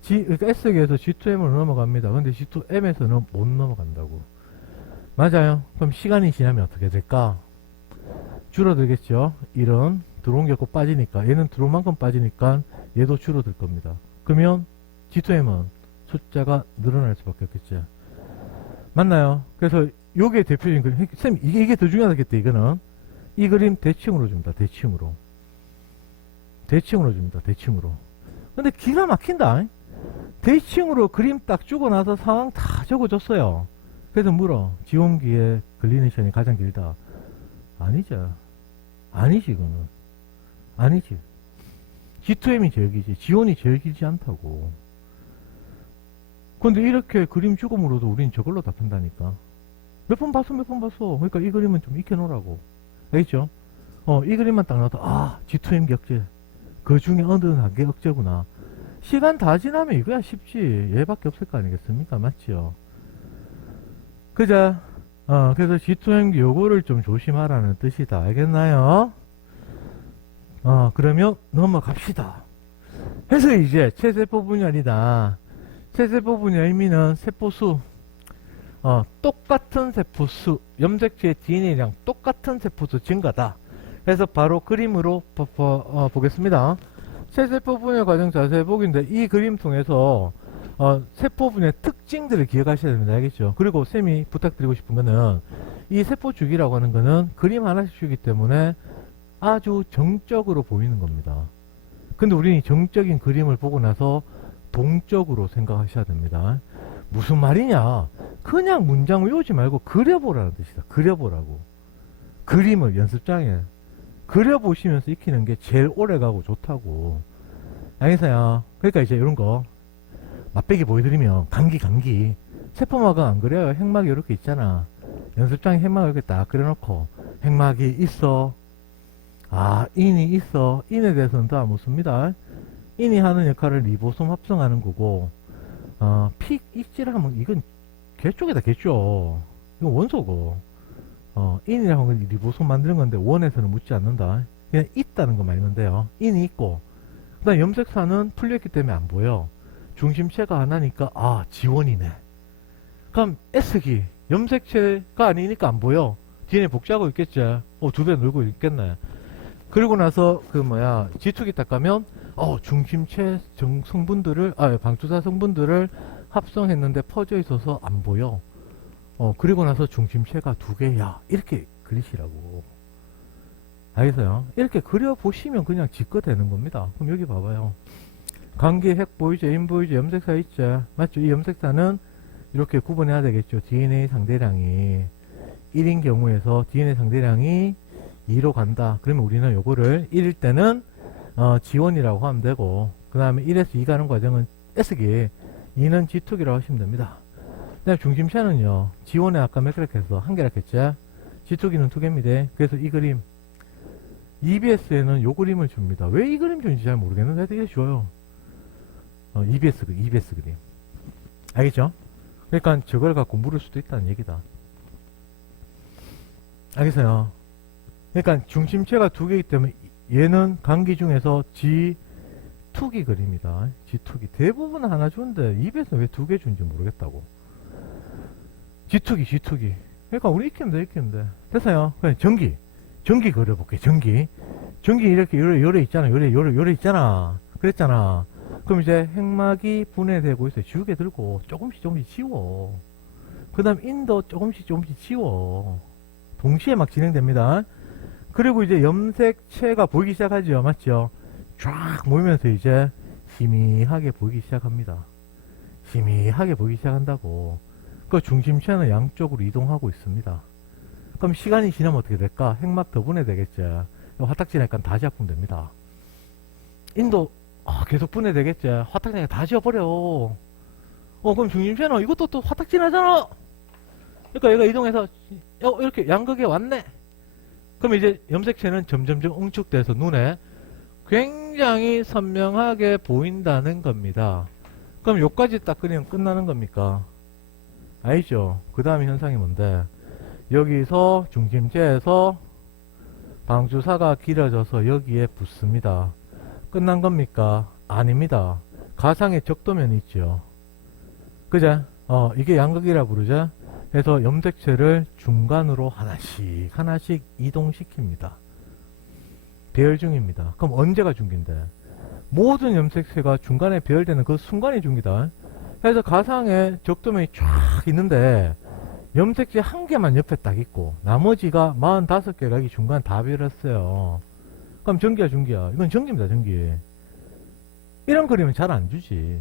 그러니까 S기에서 G2M으로 넘어갑니다. 근데 G2M에서는 못 넘어간다고. 맞아요. 그럼 시간이 지나면 어떻게 될까? 줄어들겠죠. 이런 들어온 게 없고 빠지니까. 얘는 들어온 만큼 빠지니까 얘도 줄어들 겁니다. 그러면 G2M은 숫자가 늘어날 수밖에 없겠죠. 맞나요? 그래서 요게 대표적인 그림. 쌤, 이게 더 중요하겠다, 이거는. 이 그림 대칭으로 줍니다. 대칭으로. 대칭으로 줍니다. 대칭으로. 근데 기가 막힌다. 대칭으로 그림 딱 주고 나서 상황 다 적어줬어요. 그래서 물어. 지원기의 걸리는 시간이 가장 길다. 아니죠. 아니지, 이거는. 아니지. G2M이 제일 길지. 지원이 제일 길지 않다고. 근데 이렇게 그림 죽음으로도 우린 저걸로 다 푼다니까. 몇 번 봤어. 그러니까 이 그림은 좀 익혀놓으라고. 알겠죠? 이 그림만 딱 나와도, G2M 격제. 그 중에 어느 한개 억제구나. 시간 다 지나면 이거야 쉽지. 얘밖에 없을 거 아니겠습니까? 맞지요? 그죠? 그래서 G2M 요거를 좀 조심하라는 뜻이다. 알겠나요? 그러면 넘어갑시다. 그래서 이제 체세포 분열이다. 체세포 분열 의미는 세포수. 똑같은 세포수, 염색체의 DNA랑 똑같은 세포수 증가다. 그래서 바로 그림으로 보겠습니다. 체세포 분열 과정 자세히 보기인데 이 그림 통해서 세포 분열 특징들을 기억하셔야 됩니다. 알겠죠? 그리고 쌤이 부탁드리고 싶은 거는 이 세포 주기라고 하는 거는 그림 하나씩 주기 때문에 아주 정적으로 보이는 겁니다. 근데 우리는 정적인 그림을 보고 나서 동적으로 생각하셔야 됩니다. 무슨 말이냐? 그냥 문장 외우지 말고 그려보라는 뜻이다. 그려보라고. 그림을 연습장에 그려보시면서 익히는 게 제일 오래가고 좋다고. 알겠어요? 그러니까 이제 이런 거 맛배기 보여드리면 감기 세포막은 안 그려요. 핵막이 이렇게 있잖아. 연습장에 핵막을 이렇게 딱 그려놓고 핵막이 있어. 인이 있어. 인에 대해서는 다 묻습니다. 인이 하는 역할을 리보솜 합성하는 거고 픽 익질하면 이건 개 쪽이다. 개쪽. 이건 원소고. 인이라고 하는 건 리보솜 만드는 건데 원에서는 묻지 않는다. 그냥 있다는 것만 알면 돼요. 인이 있고 그 다음 염색사는 풀려있기 때문에 안 보여. 중심체가 하나니까 지원이네. 그럼 S기 염색체가 아니니까 안 보여. DNA 복제하고 있겠지. 2배 늘고 있겠네. 그리고 나서 G2기 딱 가면 중심체 성분들을 방추사 성분들을 합성했는데 퍼져 있어서 안 보여. 그리고 나서 중심체가 2개야. 이렇게 그리시라고. 알겠어요? 이렇게 그려보시면 그냥 짓거 되는 겁니다. 그럼 여기 봐봐요. 관계 핵 보이죠? 인 보이죠? 염색사 있죠? 맞죠? 이 염색사는 이렇게 구분해야 되겠죠. DNA 상대량이 1인 경우에서 DNA 상대량이 2로 간다. 그러면 우리는 요거를 1일 때는 G1이라고 하면 되고 그 다음에 1에서 2 가는 과정은 S기 2는 G2기라고 하시면 됩니다. 그 다음에 중심체는요. G1에 아까 몇 개라 했어? 1개라 했죠? G2기는 2개입니다. 그래서 이 그림 EBS에는 요 그림을 줍니다. 왜 이 그림 주는지 잘 모르겠는데 되게 쉬워요. EBS 그림. 알겠죠? 그러니까 저걸 갖고 물을 수도 있다는 얘기다. 알겠어요? 그러니까 중심체가 두 개이기 때문에 얘는 간기 중에서 G2기 그림이다. G2기. 대부분 하나 주는데 EBS는 왜 두 개 준지 모르겠다고. G2기. 그러니까 우리 익히면 돼. 됐어요? 그냥 전기 그려볼게. 전기 이렇게 요래 있잖아. 요래 있잖아. 그랬잖아. 그럼 이제 핵막이 분해되고 있어요. 지우개 들고 조금씩 지워. 그 다음 인도 조금씩 지워. 동시에 막 진행됩니다. 그리고 이제 염색체가 보이기 시작하죠. 맞죠? 쫙 모이면서 이제 희미하게 보이기 시작합니다. 희미하게 보이기 시작한다고. 그 중심체는 양쪽으로 이동하고 있습니다. 그럼 시간이 지나면 어떻게 될까? 핵막 더 분해되겠죠. 화딱지니까 다 지압하면 됩니다. 인도 계속 분해되겠지. 화딱지니까 다 지워버려. 그럼 중심체는 이것도 또 화딱지나잖아. 그러니까 얘가 이동해서 이렇게 양극에 왔네. 그럼 이제 염색체는 점점점 응축돼서 눈에 굉장히 선명하게 보인다는 겁니다. 그럼 요까지 딱 그리면 끝나는 겁니까? 알죠? 그 다음에 현상이 뭔데? 여기서 중심체에서 방주사가 길어져서 여기에 붙습니다. 끝난 겁니까? 아닙니다. 가상의 적도면이 있죠. 그죠? 이게 양극이라 부르죠? 그래서 염색체를 중간으로 하나씩 이동시킵니다. 배열 중입니다. 그럼 언제가 중기인데? 모든 염색체가 중간에 배열되는 그 순간이 중기다. 그래서 가상의 적도면이 쫙 있는데 염색체 한 개만 옆에 딱 있고 나머지가 45개가 이 중간 다 배열했어요. 그럼 전기야 중기야? 이건 전기입니다. 전기. 이런 그림은 잘 안 주지.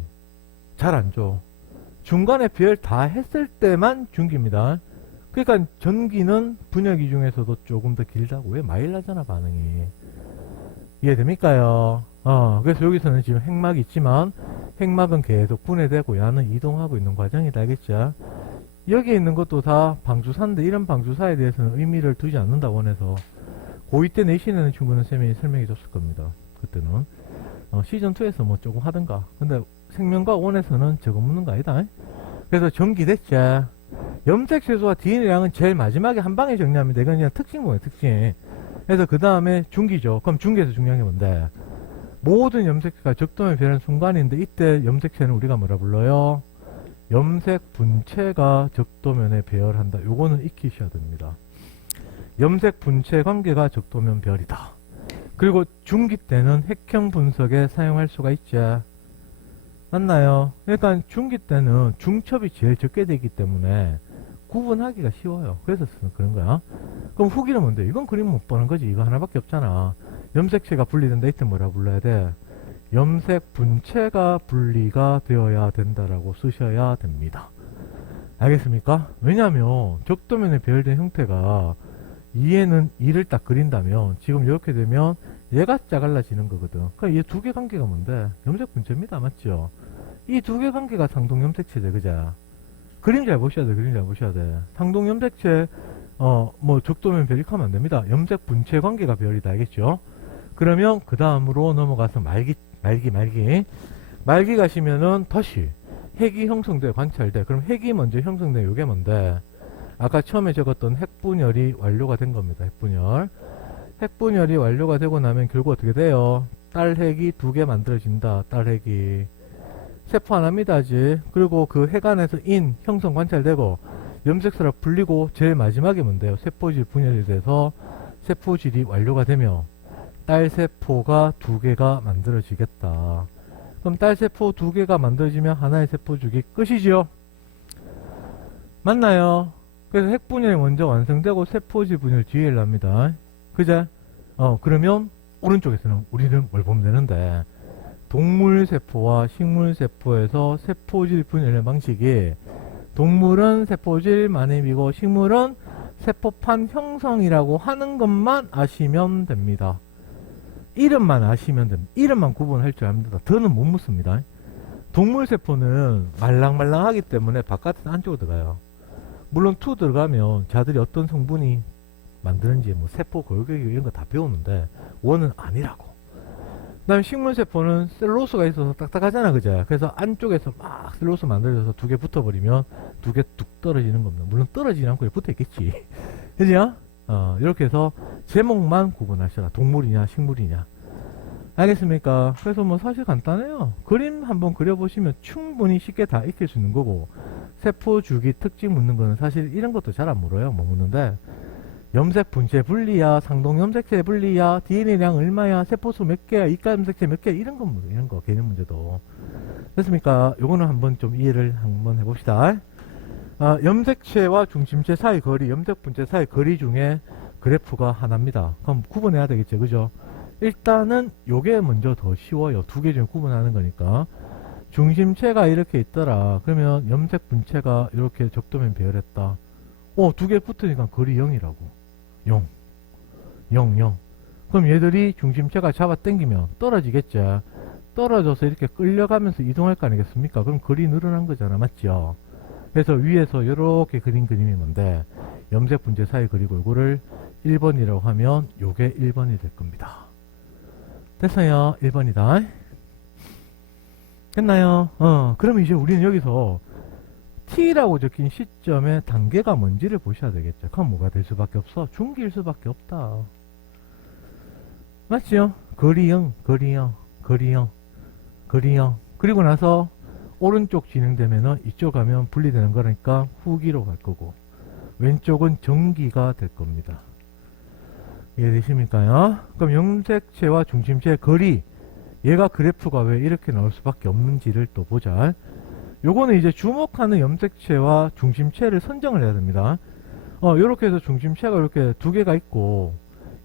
잘 안 줘. 중간에 배열 다 했을 때만 중기입니다. 그러니까 전기는 분열기 중에서도 조금 더 길다고. 왜 마일나잖아 반응이. 이해됩니까요? 그래서 여기서는 지금 핵막이 있지만 핵막은 계속 분해되고 야는 이동하고 있는 과정이다. 알겠죠? 여기에 있는 것도 다 방주사인데 이런 방주사에 대해서는 의미를 두지 않는다 원해서 고2 때 내신에는 친구는 쌤이 설명해 줬을 겁니다. 그때는 시즌2에서 뭐 조금 하든가. 근데 생명과 원에서는 저거 묻는 거 아니다. 그래서 전기됐지. 염색체수와 DNA량은 제일 마지막에 한 방에 정리합니다. 이건 그냥 특징이에요. 특징. 그래서 그 다음에 중기죠. 그럼 중기에서 중요한 게 뭔데? 모든 염색체가 적도면 변하는 순간인데 이때 염색체는 우리가 뭐라 불러요? 염색 분체가 적도면에 배열한다. 요거는 익히셔야 됩니다. 염색 분체 관계가 적도면 별이다. 그리고 중기 때는 핵형 분석에 사용할 수가 있지. 맞나요? 그러니까 중기 때는 중첩이 제일 적게 되기 때문에 구분하기가 쉬워요. 그래서 그런 거야. 그럼 후기는 뭔데? 이건 그림 못 보는 거지. 이거 하나밖에 없잖아. 염색체가 분리된다. 이때 뭐라 불러야 돼? 염색 분체가 분리가 되어야 된다라고 쓰셔야 됩니다. 알겠습니까? 왜냐하면 적도면에 배열된 형태가 2에는 2를 딱 그린다면 지금 이렇게 되면 얘가 짜갈라지는 거거든. 그러니까 얘 두 개 관계가 뭔데? 염색 분체입니다. 맞죠? 이 두 개 관계가 상동 염색체제. 그죠? 그림 잘 보셔야 돼. 그림 잘 보셔야 돼. 상동 염색체 뭐 적도면 별익하면 안 됩니다. 염색 분체 관계가 별이다. 알겠죠? 그러면 그 다음으로 넘어가서 말기 가시면은 다시 핵이 형성돼 관찰돼. 그럼 핵이 먼저 형성돼. 요게 뭔데? 아까 처음에 적었던 핵분열이 완료가 된 겁니다. 핵분열이 완료가 되고 나면 결국 어떻게 돼요? 딸핵이 두 개 만들어진다. 딸핵이 세포 하나입니다. 아직. 그리고 그 핵 안에서 인 형성 관찰되고 염색소라 불리고 제일 마지막에 뭔데요? 세포질 분열이 돼서 세포질이 완료가 되며 딸세포가 두 개가 만들어지겠다. 그럼 딸세포 두 개가 만들어지면 하나의 세포죽이 끝이지요? 맞나요? 그래서 핵분열이 먼저 완성되고 세포질 분열 뒤에 일납니다. 그제? 그러면 오른쪽에서는 우리는 뭘 보면 되는데 동물세포와 식물세포에서 세포질 분열의 방식이 동물은 세포질 만입이고 식물은 세포판 형성이라고 하는 것만 아시면 됩니다. 이름만 아시면 됩니다. 이름만 구분할 줄 압니다. 더는 못 묻습니다. 동물세포는 말랑말랑하기 때문에 바깥에서 안쪽으로 들어가요. 물론 2 들어가면 자들이 어떤 성분이 만드는지 뭐 세포 골격이 이런 거 다 배우는데 1은 아니라고. 그다음에 식물세포는 셀룰로스가 있어서 딱딱하잖아, 그제? 그래서 안쪽에서 막 셀룰로스 만들어져서 두 개 붙어버리면 두 개 뚝 떨어지는 겁니다. 물론 떨어지지 않고 붙어있겠지. 그죠? 이렇게 해서 제목만 구분하셔라. 동물이냐, 식물이냐. 알겠습니까? 그래서 뭐 사실 간단해요. 그림 한번 그려보시면 충분히 쉽게 다 익힐 수 있는 거고, 세포 주기 특징 묻는 거는 사실 이런 것도 잘 안 물어요. 못 묻는데, 염색 분체 분리야, 상동 염색체 분리야, DNA량 얼마야, 세포수 몇 개야, 이가 염색체 몇 개야, 이런 거 물어. 이런 거 개념 문제도. 됐습니까? 요거는 한번 좀 이해를 한번 해봅시다. 염색체와 중심체 사이 거리, 염색 분체 사이 거리 중에 그래프가 하나입니다. 그럼 구분해야 되겠죠, 그죠? 일단은 요게 먼저 더 쉬워요. 두 개 중에 구분하는 거니까. 중심체가 이렇게 있더라. 그러면 염색 분체가 이렇게 적도면 배열했다. 두 개 붙으니까 거리 0이라고. 0. 0, 0. 그럼 얘들이 중심체가 잡아 당기면 떨어지겠죠. 떨어져서 이렇게 끌려가면서 이동할 거 아니겠습니까? 그럼 거리 늘어난 거잖아. 맞죠? 그래서 위에서 이렇게 그린 그림이 뭔데, 염색 분체 사이 그리고 이거를 1번이라고 하면 요게 1번이 될 겁니다. 됐어요. 1번이다. 됐나요? 그럼 이제 우리는 여기서 T라고 적힌 시점의 단계가 뭔지를 보셔야 되겠죠. 그럼 뭐가 될 수밖에 없어? 중기일 수밖에 없다. 맞죠? 거리형, 거리형, 거리형, 거리형. 그리고 나서 오른쪽 진행되면은 이쪽 가면 분리되는 거니까 후기로 갈 거고, 왼쪽은 전기가 될 겁니다. 이해되십니까요? 그럼 염색체와 중심체의 거리, 얘가 그래프가 왜 이렇게 나올 수밖에 없는지를 또 보자. 요거는 이제 주목하는 염색체와 중심체를 선정을 해야 됩니다. 요렇게 해서 중심체가 이렇게 두 개가 있고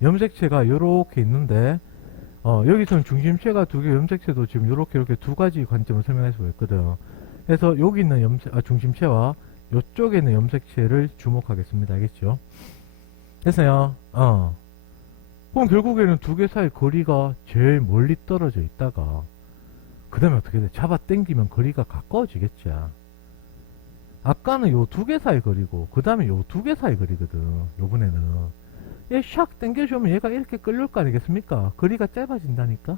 염색체가 요렇게 있는데, 여기서는 중심체가 두 개, 염색체도 지금 요렇게 이렇게 두 가지 관점을 설명할 수가 있거든. 그래서 여기 있는 중심체와 요쪽에 있는 염색체를 주목하겠습니다. 알겠죠? 됐어요. 그럼 결국에는 두 개 사이 거리가 제일 멀리 떨어져 있다가 그 다음에 어떻게 돼? 잡아 당기면 거리가 가까워지겠죠. 아까는 요 두 개 사이 거리고 그 다음에 요 두 개 사이 거리거든. 요번에는 얘 샥 당겨주면 얘가 이렇게 끌릴 거 아니겠습니까? 거리가 짧아진다니까.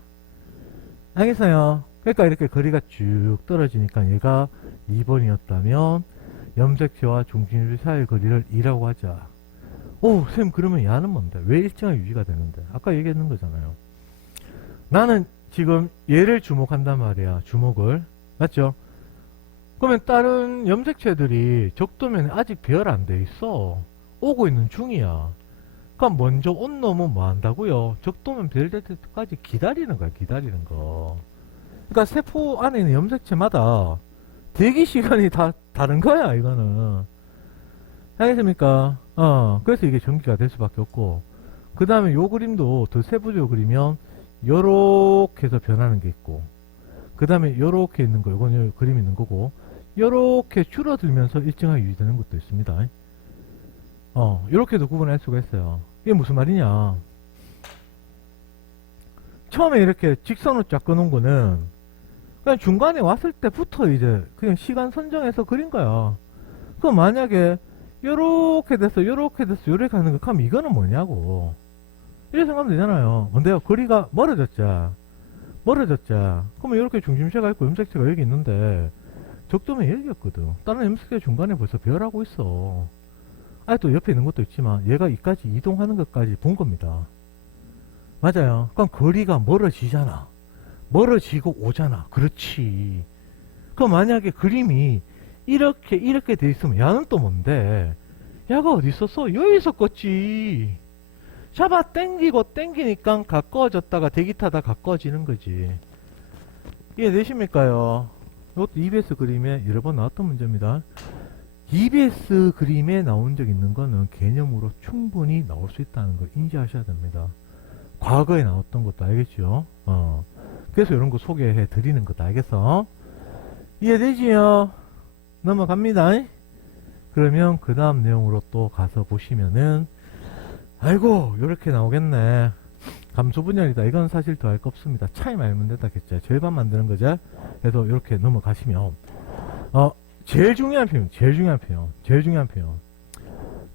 알겠어요? 그러니까 이렇게 거리가 쭉 떨어지니까 얘가 2번이었다면 염색체와 중심체 사이 거리를 2라고 하자. 쌤, 그러면 얘는 뭔데? 왜 일정하게 유지가 되는데? 아까 얘기했는 거잖아요. 나는 지금 얘를 주목한단 말이야. 주목을. 맞죠? 그러면 다른 염색체들이 적도면에 아직 배열 안 돼 있어. 오고 있는 중이야. 그럼 먼저 온 놈은 뭐 한다고요? 적도면 배열될 때까지 기다리는 거야. 기다리는 거. 그러니까 세포 안에 있는 염색체마다 대기 시간이 다 다른 거야. 이거는. 알겠습니까? 그래서 이게 전기가 될 수밖에 없고, 그 다음에 요 그림도 더 세부적으로 그리면 요렇게 해서 변하는 게 있고, 그 다음에 요렇게 있는 거, 요건 그림 있는 거고, 요렇게 줄어들면서 일정하게 유지되는 것도 있습니다. 요렇게도 구분할 수가 있어요. 이게 무슨 말이냐? 처음에 이렇게 직선으로 쫙 끊은 거는 그냥 중간에 왔을 때부터 이제 그냥 시간 선정해서 그린 거야. 그럼 만약에 요렇게 돼서 요렇게 가는 거 그럼 이거는 뭐냐고 이렇게 생각하면 되잖아요. 뭔데요? 거리가 멀어졌자. 그러면 이렇게 중심체가 있고 염색체가 여기 있는데 적도면 여기였거든. 다른 염색체 중간에 벌써 배열하고 있어. 또 옆에 있는 것도 있지만 얘가 이까지 이동하는 것까지 본 겁니다. 맞아요. 그럼 거리가 멀어지잖아. 멀어지고 오잖아. 그렇지. 그럼 만약에 그림이 이렇게 돼 있으면 야는 또 뭔데? 야가 어디 있었어? 여기 있었겠지. 잡아 당기니까 가까워졌다가 대기 타다 가까워지는 거지. 이해되십니까요? 이것도 EBS 그림에 여러 번 나왔던 문제입니다. EBS 그림에 나온 적 있는 거는 개념으로 충분히 나올 수 있다는 걸 인지하셔야 됩니다. 과거에 나왔던 것도 알겠죠? 그래서 이런 거 소개해 드리는 것도 알겠어? 이해되지요? 넘어갑니다. 그러면 그 다음 내용으로 또 가서 보시면은 아이고 요렇게 나오겠네. 감소 분열이다. 이건 사실 더 할 거 없습니다. 차이만 알면 된다겠죠. 절반 만드는 거죠. 그래서 이렇게 넘어가시면 제일 중요한 표현.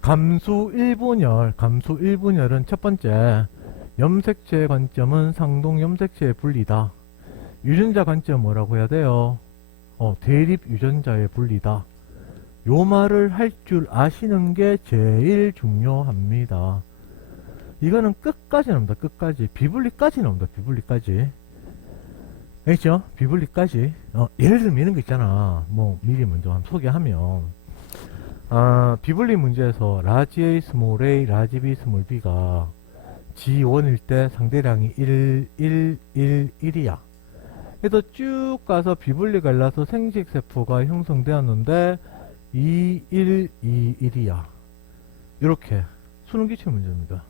감수 일분열은 첫 번째 염색체의 관점은 상동 염색체의 분리다. 유전자 관점 뭐라고 해야 돼요? 대립 유전자의 분리다. 요 말을 할 줄 아시는 게 제일 중요합니다. 이거는 끝까지 나옵니다. 끝까지. 비분리까지 나옵니다. 비분리까지. 알겠죠? 비분리까지. 예를 들면 이런 거 있잖아. 뭐 미리 먼저 한번 소개하면 비분리 문제에서 라지 A, 스몰 A, 라지 B, 스몰 B가 G1일 때 상대량이 1, 1, 1, 1이야. 그래서 쭉 가서 비분리가 일어나서 생식세포가 형성되었는데 2, 1, 2, 1이야. 이렇게 수능기출 문제입니다.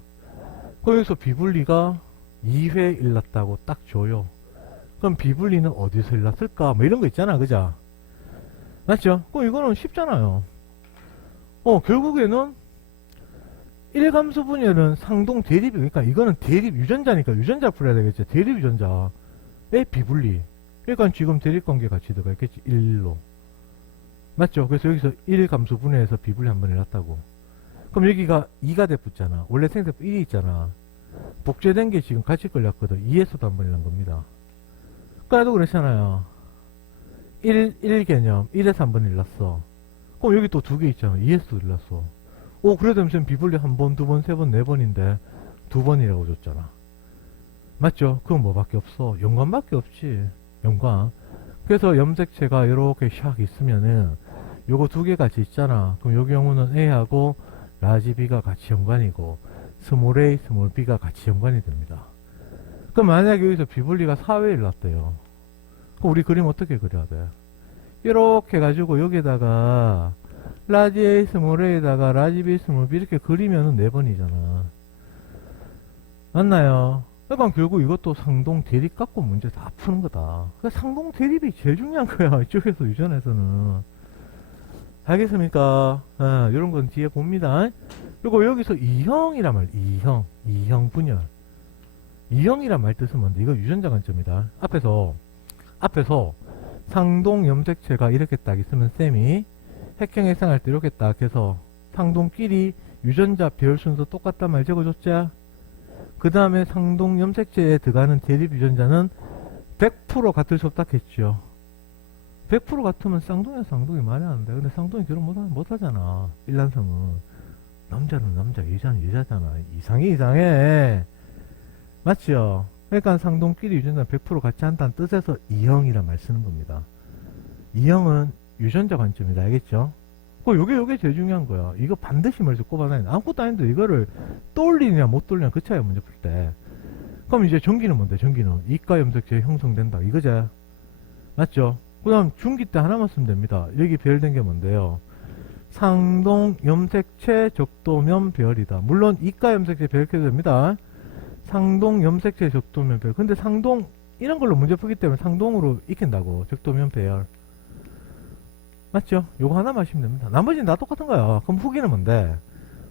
거기서 비분리가 2회 일났다고 딱 줘요. 그럼 비분리는 어디서 일났을까? 뭐 이런 거 있잖아. 그죠? 맞죠? 그럼 이거는 쉽잖아요. 결국에는 1감수 분열은 상동 대립이, 그러니까 이거는 대립 유전자니까 유전자 풀어야 되겠죠. 대립 유전자의 비분리. 그러니까 지금 대립관계 같이 들어가 있겠지. 1로. 맞죠? 그래서 여기서 1감수 분해해서 비분리 한번 일났다고. 그럼 여기가 2가 대붙잖아. 원래 생세포 1이 있잖아. 복제된 게 지금 같이 걸렸거든. 2에서도 한번 일난 겁니다. 아까도 그랬잖아요. 1 개념. 1에서 한번 일났어. 그럼 여기 또 두 개 있잖아. 2에서도 일났어. 그래도 무슨 비분리 한 번, 두 번, 세 번, 네 번인데 두 번이라고 줬잖아. 맞죠? 그건 뭐밖에 없어. 연관밖에 없지. 연관. 그래서 염색체가 이렇게 샥 있으면은 요거 두 개 같이 있잖아. 그럼 여기 경우는 A하고 라지 B가 같이 연관이고 스몰 A, 스몰 B가 같이 연관이 됩니다. 그럼 만약에 여기서 비분리가 4회 일났대요. 그럼 우리 그림 어떻게 그려야 돼? 이렇게 해가지고 여기다가 라지 A, 스몰 A에다가 라지 B, 스몰 B 이렇게 그리면은 4번이잖아. 맞나요? 그러니까 결국 이것도 상동 대립 갖고 문제 다 푸는 거다. 그러니까 상동 대립이 제일 중요한 거야. 이쪽에서 유전에서는. 알겠습니까? 이런 건 뒤에 봅니다. 그리고 여기서 2형이란 말, 2형 분열. 2형이란 말 뜻은 뭔데? 이거 유전자 관점이다. 앞에서 상동 염색체가 이렇게 딱 있으면 쌤이 핵형 해상할 때 이렇게 딱 해서 상동끼리 유전자 배열 순서 똑같단 말 적어줬자. 그 다음에 상동 염색체에 들어가는 대립 유전자는 100% 같을 수 없다 했죠. 100% 같으면 쌍둥이야 쌍둥이 말이 안 돼. 근데 쌍둥이 결혼 못하잖아. 일란성은. 남자는 남자, 여자는 여자잖아. 이상해. 맞죠? 그러니까 상동끼리 유전자 100% 같이 한다는 뜻에서 2형이란 말 쓰는 겁니다. 2형은 유전자 관점이다. 알겠죠? 요게 제일 중요한 거야. 이거 반드시 머릿속에 꼽아놔야 돼. 아무것도 아닌데 이거를 떠올리냐 못 떠올리냐 그 차이야 문제 풀 때. 그럼 이제 전기는 뭔데? 전기는 이가 염색체 형성된다. 이거죠? 맞죠? 그 다음 중기 때 하나만 쓰면 됩니다. 여기 배열된 게 뭔데요? 상동 염색체 적도면 배열이다. 물론 이가 염색체 배열해도 됩니다. 상동 염색체 적도면 배열. 근데 상동 이런 걸로 문제 풀기 때문에 상동으로 익힌다고. 적도면 배열. 맞죠? 요거 하나만 하시면 됩니다. 나머지는 다 똑같은 거야. 그럼 후기는 뭔데?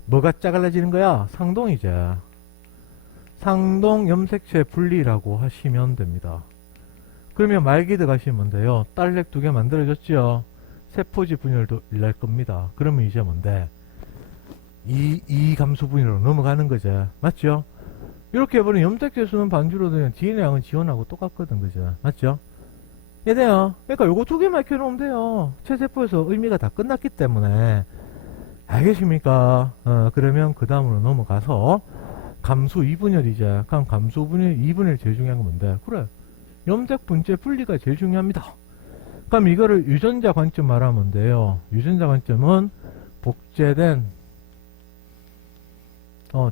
뭐가 짜갈라지는 거야? 상동이제. 상동 염색체 분리라고 하시면 됩니다. 그러면 말기 들어가시면 돼요. 딸렉 2개 만들어졌죠? 세포지 분열도 일날 겁니다. 그러면 이제 뭔데? 이 감수 분열로 넘어가는 거죠. 맞죠? 이렇게 해버리면 염색체 수는 반주로 되면 DNA 양은 지원하고 똑같거든. 그죠? 맞죠? 얘네요. 그러니까 요거 2개만 익혀놓으면 돼요. 체세포에서 의미가 다 끝났기 때문에. 알겠습니까? 그러면 그 다음으로 넘어가서 감수 2분열이죠. 그럼 감수 2분열 제일 중요한 건 뭔데? 그래. 염색 분체 분리가 제일 중요합니다. 그럼 이거를 유전자 관점 말하면 돼요. 유전자 관점은 복제된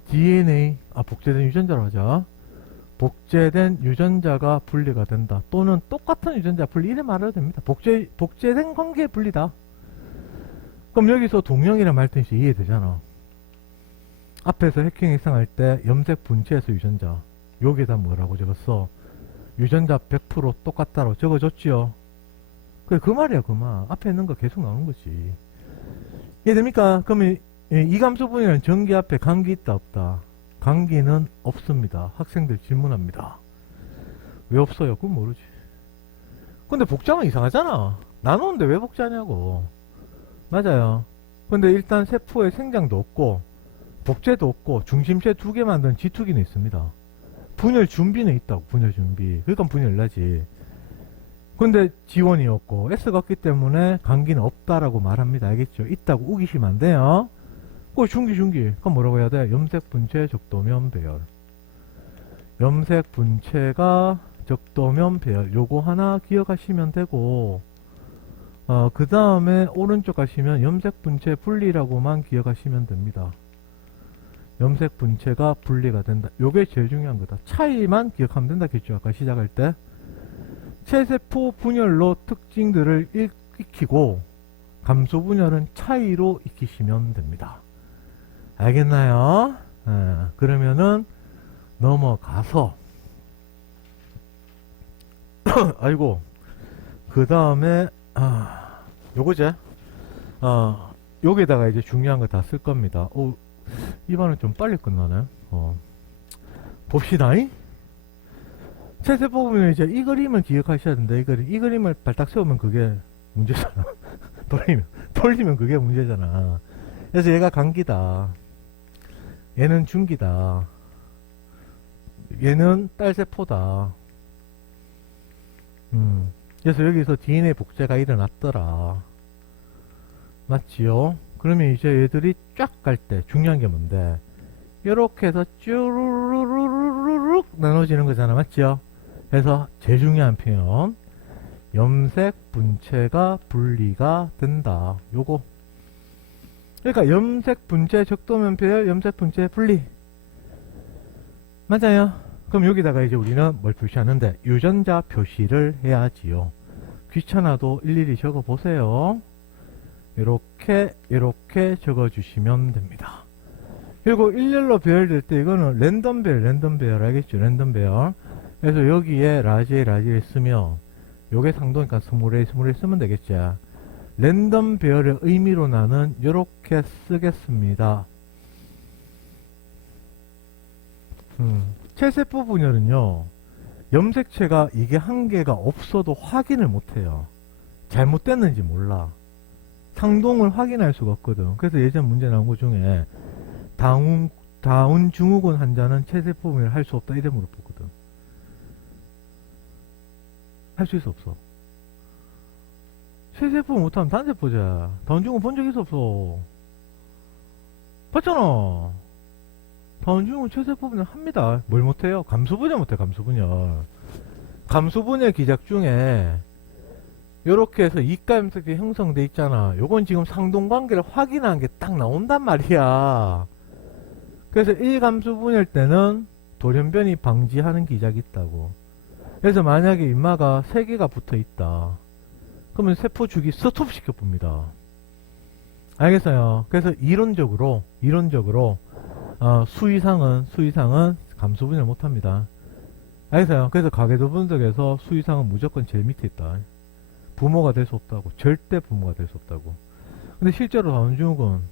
DNA, 복제된 유전자로 하자. 복제된 유전자가 분리가 된다. 또는 똑같은 유전자 분리 이래 말해도 됩니다. 복제된 관계 분리다. 그럼 여기서 동형이란 말 뜻이 이해되잖아. 앞에서 해킹 해상할 때 염색 분체에서 유전자. 여기다 뭐라고 적었어? 유전자 100% 똑같다로 적어줬지요. 그래, 그 말이야, 그 말. 앞에 있는 거 계속 나오는 거지. 이해됩니까? 그러면 이 감수 분열은 전기 앞에 관계 있다, 없다? 관계는 없습니다. 학생들 질문합니다. 왜 없어요? 그건 모르지. 근데 복잡은 이상하잖아. 나누는데 왜 복잡하냐고. 맞아요. 근데 일단 세포의 생장도 없고 복제도 없고 중심체 2개 만든 지투기는 있습니다. 분열 준비는 있다고. 분열 준비. 그러니까 분열 나지. 근데 지원이 없고 S가 없기 때문에 감기는 없다라고 말합니다. 알겠죠? 있다고 우기시면 안 돼요. 그 중기. 그럼 뭐라고 해야 돼? 염색 분체 적도면 배열. 염색 분체가 적도면 배열. 요거 하나 기억하시면 되고, 그 다음에 오른쪽 가시면 염색 분체 분리라고만 기억하시면 됩니다. 염색 분체가 분리가 된다. 요게 제일 중요한 거다. 차이만 기억하면 된다겠죠? 아까 시작할 때. 체세포 분열로 특징들을 익히고 감소 분열은 차이로 익히시면 됩니다. 알겠나요? 그러면은 넘어가서 아이고 그 다음에 요거제 여기다가 이제 중요한 거 다 쓸 겁니다. 이번엔 좀 빨리 끝나네. 봅시다잉. 체세포 보면 이제 이 그림을 기억하셔야 된다. 이 그림을 발딱 세우면 그게 문제잖아. 돌리면 그게 문제잖아. 그래서 얘가 감기다. 얘는 중기다. 얘는 딸세포다. 그래서 여기서 DNA 복제가 일어났더라. 맞지요? 그러면 이제 얘들이 쫙 갈 때 중요한 게 뭔데? 이렇게 해서 쭈루루루루룩 나눠지는 거잖아. 맞죠? 그래서 제일 중요한 표현, 염색 분체가 분리가 된다. 요거. 그러니까 염색 분체 적도면 배열, 염색 분체 분리. 맞아요. 그럼 여기다가 이제 우리는 뭘 표시하는데 유전자 표시를 해야지요. 귀찮아도 일일이 적어 보세요. 이렇게 적어 주시면 됩니다. 그리고 일렬로 배열될 때 이거는 랜덤 배열 알겠죠? 랜덤 배열. 그래서 여기에 라지를 쓰면 요게 상도니까 스몰A 쓰면 되겠죠. 랜덤 배열의 의미로 나는 요렇게 쓰겠습니다. 체세포 분열은요, 염색체가 이게 한 개가 없어도 확인을 못해요. 잘못됐는지 몰라. 상동을 확인할 수가 없거든. 그래서 예전 문제 나온 것 중에 다운 증후군 환자는 체세포 분열을 할 수 없다 이래 물어보거든. 할 수 있어 없어? 체세포 못하면 단세포자. 다운 증후군 본 적 있어 없어? 봤잖아. 다운 증후군 체세포 분열 합니다. 뭘 못해요? 감소 분열 못해. 감소 분열 기작 중에 요렇게 해서 이가 염색이 형성돼 있잖아. 요건 지금 상동관계를 확인한 게 딱 나온단 말이야. 그래서 1감소 분열 때는 돌연변이 방지하는 기작이 있다고. 그래서 만약에 인마가 3개가 붙어 있다. 그러면 세포 주기 스톱시켜 봅니다. 알겠어요? 그래서 이론적으로 수 이상은 감소 분열 못 합니다. 알겠어요? 그래서 가계도 분석에서 수 이상은 무조건 제일 밑에 있다. 부모가 될 수 없다고. 절대 부모가 될 수 없다고. 근데 실제로 다운증후군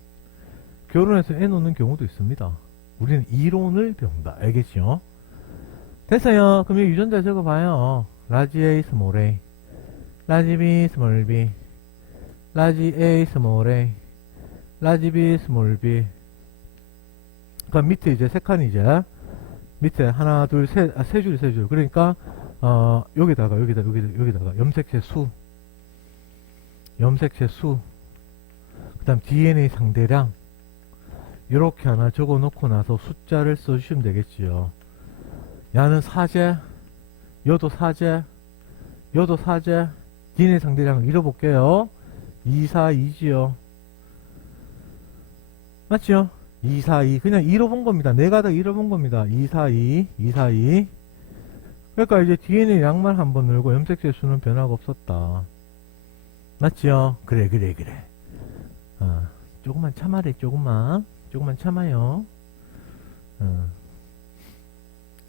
결혼해서 애 놓는 경우도 있습니다. 우리는 이론을 배운다. 알겠죠? 됐어요. 그럼 이 유전자 적어봐요. 라지 A 스몰 a, 라지 B 스몰 b, 라지 A 스몰 a, 라지 B 스몰 b. 그럼 밑에 이제 세 칸이죠. 밑에 하나, 둘, 셋, 세 줄. 그러니까 여기다가 염색체 수, 그 다음 DNA 상대량 이렇게 하나 적어 놓고 나서 숫자를 써주시면 되겠지요. 야는 사제, 여도 사제, DNA 상대량을 잃어볼게요. 2, 4, 2지요. 맞죠? 2, 4, 2. 그냥 2로 본 겁니다. 네 가닥 2로 본 겁니다. 2, 4, 2, 2, 4, 2. 그러니까 이제 DNA 양만 한번 늘고 염색체 수는 변화가 없었다. 맞지요? 그래. 조금만 참아래, 조금만 참아요.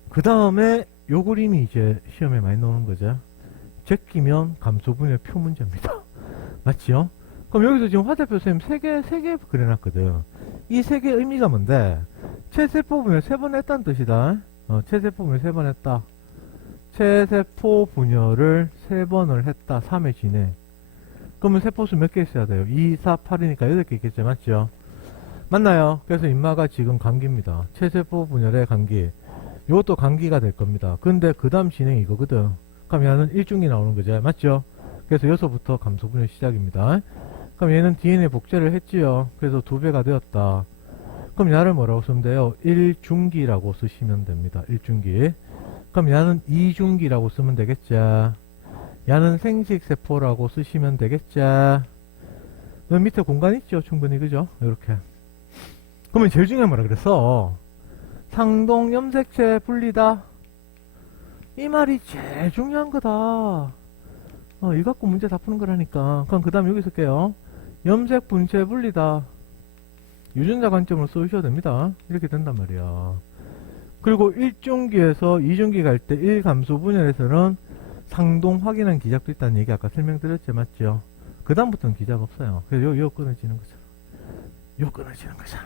그 다음에 요 그림이 이제 시험에 많이 나오는 거죠. 제끼면 감소분열 표 문제입니다. 맞지요? 그럼 여기서 지금 화살표 선생님 3개 그려놨거든. 이 3개 의미가 뭔데? 체세포 분열 3번 했다는 뜻이다. 체세포 분열 3번 했다. 체세포 분열을 3번을 했다. 3회 진행. 그러면 세포수 몇 개 있어야 돼요? 2, 4, 8이니까 8개 있겠죠. 맞죠? 맞나요? 그래서 인마가 지금 감기입니다. 체세포 분열의 감기. 요것도 간기가 될 겁니다. 근데 그 다음 진행이 이거거든. 그럼 얘는 1중기 나오는 거죠. 맞죠? 그래서 여기서부터 감소 분열 시작입니다. 그럼 얘는 DNA 복제를 했지요. 그래서 2배가 되었다. 그럼 얘를 뭐라고 쓰면 돼요? 1중기라고 쓰시면 됩니다. 1중기. 그럼 얘는 2중기라고 쓰면 되겠죠. 얘는 생식세포라고 쓰시면 되겠죠. 여기 밑에 공간 있죠? 충분히, 그죠? 이렇게. 그러면 제일 중요한 뭐라 그랬어? 상동 염색체 분리다. 이 말이 제일 중요한 거다. 이 갖고 문제 다 푸는 거라니까. 그럼 그 다음 여기 쓸게요. 염색 분체 분리다. 유전자 관점으로 써주셔야 됩니다. 이렇게 된단 말이야. 그리고 1중기에서 2중기 갈 때 1감소 분열에서는 상동 확인한 기작도 있다는 얘기 아까 설명드렸죠. 맞죠? 그 다음부터는 기작 없어요. 그래서 요 끊어지는 거잖아. 요 끊어지는 거잖아.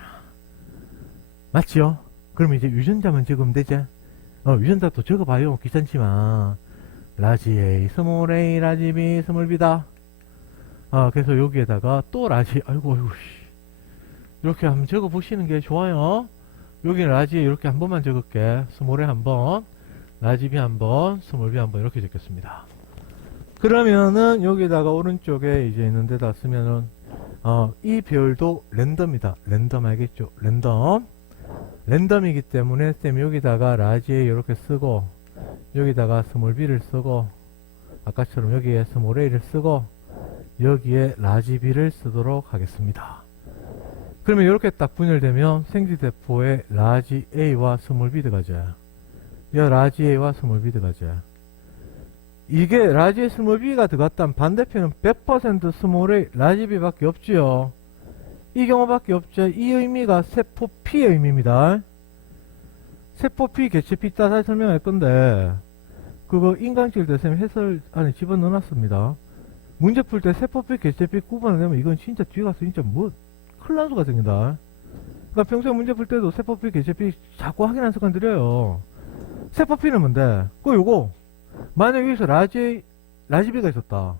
맞죠? 그럼 이제 유전자만 적으면 되지? 유전자 또 적어봐요. 귀찮지만. 라지 A, 스몰 A, 라지 B, 스몰 B다. 그래서 여기에다가 또 라지, 아이고, 이렇게 한번 적어보시는 게 좋아요. 여기는 라지 이렇게 한 번만 적을게. 스몰 A 한 번, 라지 B 한 번, 스몰 B 한 번 이렇게 적겠습니다. 그러면은 여기다가 오른쪽에 이제 있는 데다 쓰면은, 이 별도 랜덤이다. 랜덤 알겠죠? 랜덤이기 때문에 쌤이 여기다가 라지 A 이렇게 쓰고, 여기다가 스몰 b를 쓰고, 아까처럼 여기에 스몰 a를 쓰고, 여기에 라지 b를 쓰도록 하겠습니다. 그러면 이렇게 딱 분열되면 생지세포에 라지 a와 스몰 b 들어가죠. 이 라지 a와 스몰 b 들어가죠. 이게 라지 a 스몰 b가 들어갔다면 반대편은 100% 스몰 a 라지 b밖에 없지요. 이 경우밖에 없죠. 이 의미가 세포 P의 의미입니다. 세포 P, 개체 P 따라 설명할 건데, 그거 인강 찍을 때 쌤 해설 안에 집어넣어놨습니다. 문제 풀 때 세포 P, 개체 P 구분을 내면 이건 진짜 뒤에 가서 진짜 큰일 난 수가 생긴다. 그러니까 평소에 문제 풀 때도 세포 P, 개체 P 자꾸 확인하는 습관 들여요. 세포 P는 뭔데? 요거. 만약 여기서 라지 B가 있었다.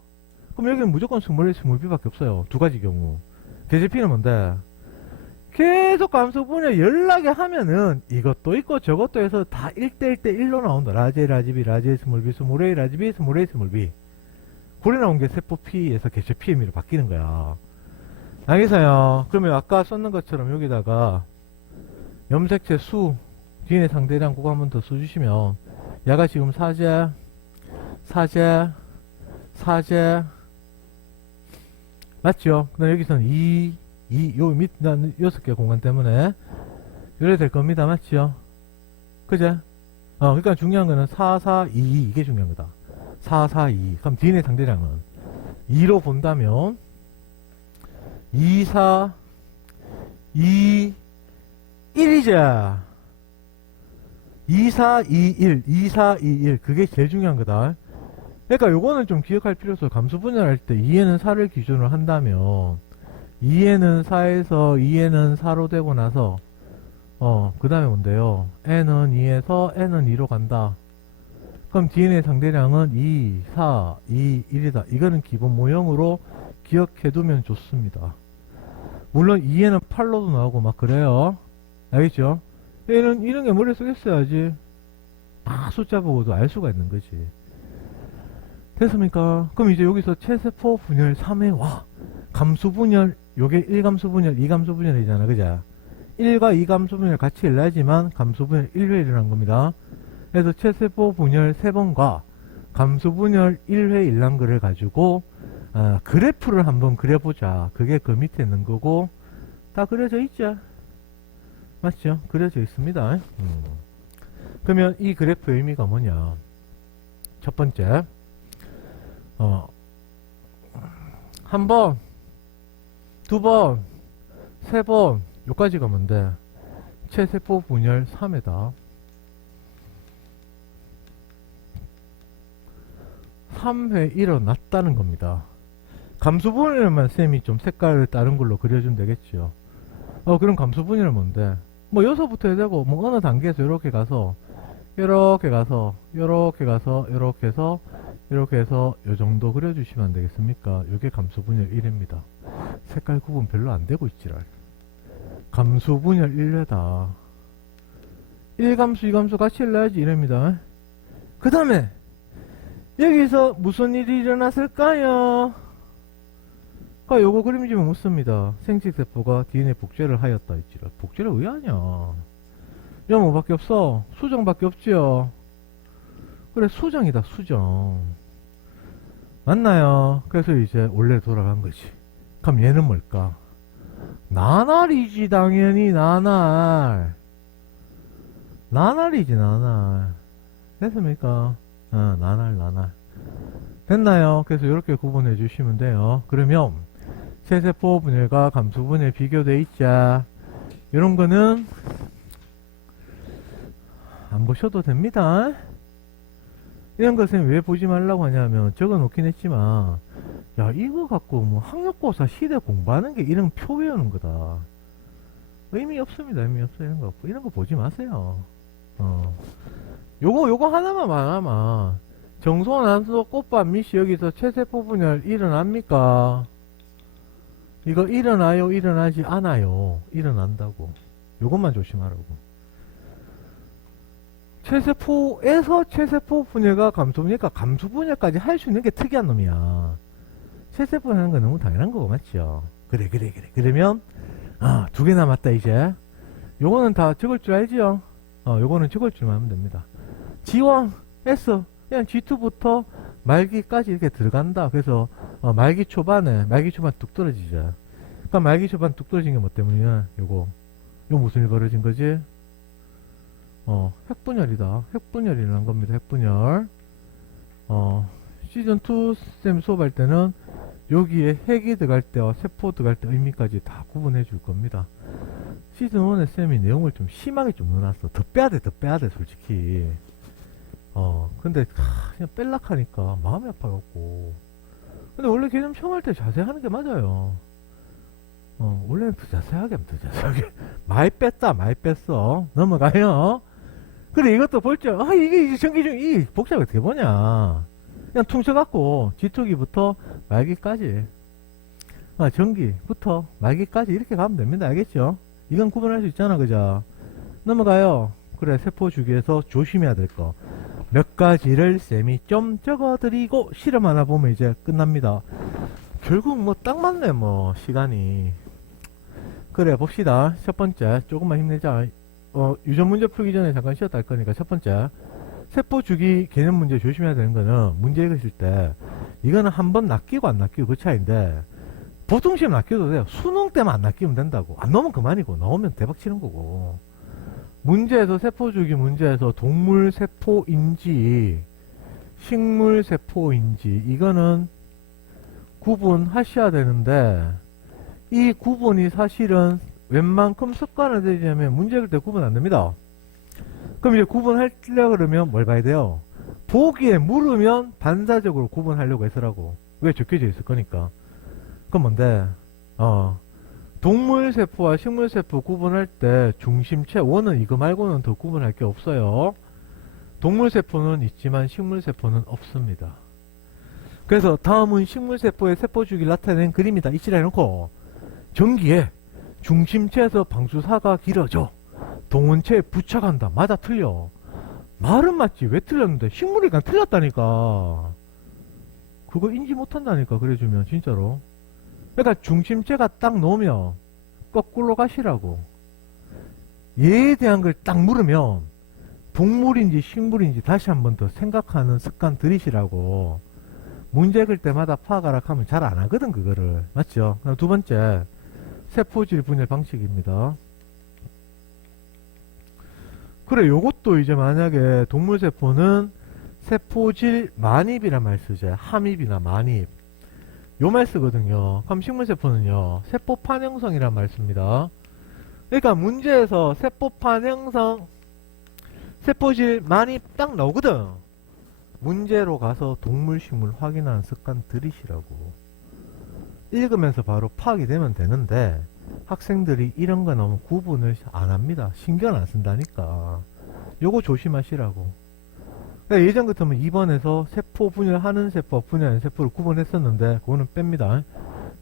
그럼 여기는 무조건 스몰 A, 스몰 B밖에 없어요. 두 가지 경우. 개체 P는 뭔데? 계속 감소 분야 연락이 하면은 이것도 있고 저것도 해서 다 1대1대 1로 나온다. 라지 A, 라지 B, 라지 A, 스몰 B, 스몰 A, 라지 B, 스몰 A, 스몰 B. 그래 나온 게 세포 P에서 개체 PM으로 바뀌는 거야. 알겠어요? 그러면 아까 썼는 것처럼 여기다가 염색체 수, DNA 상대량 그거 한 번 더 써주시면 얘가 지금 사제, 맞죠? 그 다음 여기서는 요 밑, 6개 공간 때문에 이래 될 겁니다. 맞죠? 그제? 그러니까 중요한 거는 4, 4, 2, 이게 중요한 거다. 4, 4, 2. 그럼 DNA 상대량은 2로 본다면 2, 4, 2, 1이자. 2, 4, 2, 1. 2, 4, 2, 1. 그게 제일 중요한 거다. 그러니까 요거는 좀 기억할 필요 없어. 감수 분열할 때 2에는 4를 기준으로 한다면 2에는 4에서 2에는 4로 되고 나서 그 다음에 뭔데요? n은 2에서 n은 2로 간다. 그럼 DNA 상대량은 2, 4, 2, 1이다. 이거는 기본 모형으로 기억해두면 좋습니다. 물론 2에는 8로도 나오고 막 그래요. 알겠죠? 얘는 이런 게 머릿속에 있어야지 다 숫자 보고도 알 수가 있는 거지. 됐습니까? 그럼 이제 여기서 체세포 분열 3회 와 감수 분열 요게 1감수 분열 2감수 분열이잖아. 그죠? 1과 2감수 분열 같이 일어나지만 감수 분열 1회 일어난 겁니다. 그래서 체세포 분열 3번과 감수 분열 1회 일어난 거를 가지고 그래프를 한번 그려보자. 그게 그 밑에 있는 거고 다 그려져 있죠. 맞죠? 그려져 있습니다. 그러면 이 그래프의 의미가 뭐냐? 첫 번째 한 번, 두 번, 세 번, 요까지가 뭔데? 체세포 분열 3회다. 3회 일어났다는 겁니다. 감수 분열만 쌤이 좀 색깔을 다른 걸로 그려주면 되겠죠. 그럼 감수 분열은 뭔데? 뭐 여기서부터 해야 되고, 뭐 어느 단계에서 이렇게 가서, 이렇게 가서, 이렇게 가서, 이렇게 해서, 이렇게 해서 요 정도 그려주시면 안 되겠습니까? 요게 감수분열 1입니다. 색깔 구분 별로 안 되고 있지랄. 감수분열 1회다. 1감수 2감수 같이 일러야지 이럽니다. 그 다음에 여기서 무슨 일이 일어났을까요? 요거 그림지면 묻습니다. 생식세포가 DNA 복제를 하였다 했지라. 복제를 왜 하냐? 야, 뭐밖에 없어? 수정밖에 없지요? 그래, 수정이다, 수정. 맞나요? 그래서 이제 원래 돌아간 거지. 그럼 얘는 뭘까? 나날이지, 당연히, 나날. 나날이지, 나날. 됐습니까? 나날. 됐나요? 그래서 이렇게 구분해 주시면 돼요. 그러면, 세세포 분열과 감수 분열 비교돼 있자. 이런 거는, 안 보셔도 됩니다. 이런 것은 왜 보지 말라고 하냐면 적어 놓긴 했지만 야 이거 갖고 뭐 학력고사 시대 공부하는 게 이런 표 외우는 거다. 의미 없습니다. 의미 없어요. 이런 거 보지 마세요. 요거 하나만 말하면 정소원 한수 꽃밭 미시 여기서 체세포 분열 일어납니까? 이거 일어나요? 일어나지 않아요? 일어난다고. 요것만 조심하라고. 체세포에서 체세포 분열과 감수 분열과 감수 분열까지 할 수 있는 게 특이한 놈이야. 체세포 하는 건 너무 당연한 거고 맞죠? 그래. 그러면 두 개 남았다 이제. 요거는 다 적을 줄 알지요? 요거는 적을 줄만 하면 됩니다. G1, S 그냥 G2부터 말기까지 이렇게 들어간다. 그래서 말기 초반 뚝 떨어지죠. 그러니까 말기 초반 뚝 떨어진 게 뭐 때문이냐? 요거 무슨 일 벌어진 거지? 핵분열이다. 핵분열이 일어난 겁니다. 핵분열. 시즌2 쌤 수업할 때는 여기에 핵이 들어갈 때와 세포 들어갈 때 의미까지 다 구분해 줄 겁니다. 시즌1에 쌤이 내용을 좀 심하게 좀 넣어놨어. 더 빼야 돼, 솔직히. 근데, 그냥 뺄락 하니까 마음이 아파갖고. 근데 원래 개념 처음 할 때 자세히 하는 게 맞아요. 원래는 더 자세하게 하면 더 자세하게. 많이 뺐어. 넘어가요. 그래, 이것도 볼 줄, 이게 이제 전기중, 이 복잡 어떻게 보냐. 그냥 퉁쳐갖고, 지투기부터 말기까지. 전기부터 말기까지 이렇게 가면 됩니다. 알겠죠? 이건 구분할 수 있잖아, 그죠? 넘어가요. 그래, 세포 주기에서 조심해야 될 거. 몇 가지를 쌤이 좀 적어드리고, 실험 하나 보면 이제 끝납니다. 결국 뭐 딱 맞네, 뭐, 시간이. 그래, 봅시다. 첫 번째, 조금만 힘내자. 유전 문제 풀기 전에 잠깐 쉬었다 할 거니까 첫 번째 세포 주기 개념 문제 조심해야 되는 거는 문제 읽으실 때 이거는 한번 낚이고 안 낚이고 그 차이인데 보통 시험 낚여도 돼요. 수능 때만 안 낚이면 된다고. 안 나오면 그만이고 나오면 대박 치는 거고. 문제에서 세포 주기 문제에서 동물 세포인지 식물 세포인지 이거는 구분하셔야 되는데 이 구분이 사실은 웬만큼 습관을 들이자면 문제일 때 구분 안 됩니다. 그럼 이제 구분하려고 그러면 뭘 봐야 돼요? 보기에 물으면 반사적으로 구분하려고 해서라고. 왜 적혀져 있을 거니까. 그럼 뭔데? 동물세포와 식물세포 구분할 때 중심체, 원은 이거 말고는 더 구분할 게 없어요. 동물세포는 있지만 식물세포는 없습니다. 그래서 다음은 식물세포의 세포주기를 나타낸 그림이다. 이치라 해놓고 전기에 중심체에서 방수사가 길어져 동원체에 부착한다. 맞아 틀려? 말은 맞지 왜 틀렸는데 식물이니까 틀렸다니까. 그거 인지 못한다니까 그래주면 진짜로. 그러니까 중심체가 딱 놓으면 거꾸로 가시라고. 얘에 대한 걸 딱 물으면 동물인지 식물인지 다시 한 번 더 생각하는 습관 들이시라고. 문제 읽을 때마다 파악하라 하면 잘 안 하거든 그거를. 맞죠? 그럼 두 번째 세포질 분열 방식입니다. 그래 요것도 이제 만약에 동물세포는 세포질 만입이란 말 쓰죠. 함입이나 만입 요 말 쓰거든요. 그럼 식물세포는요 세포판 형성이란 말 씁니다. 그러니까 문제에서 세포판 형성 세포질 만입 딱 나오거든. 문제로 가서 동물 식물 확인하는 습관 들이시라고. 읽으면서 바로 파악이 되면 되는데 학생들이 이런 거 너무 구분을 안 합니다. 신경 안 쓴다니까. 요거 조심하시라고. 그러니까 예전 같으면 2번에서 세포 분열하는 세포, 분열하는 세포를 구분했었는데 그거는 뺍니다.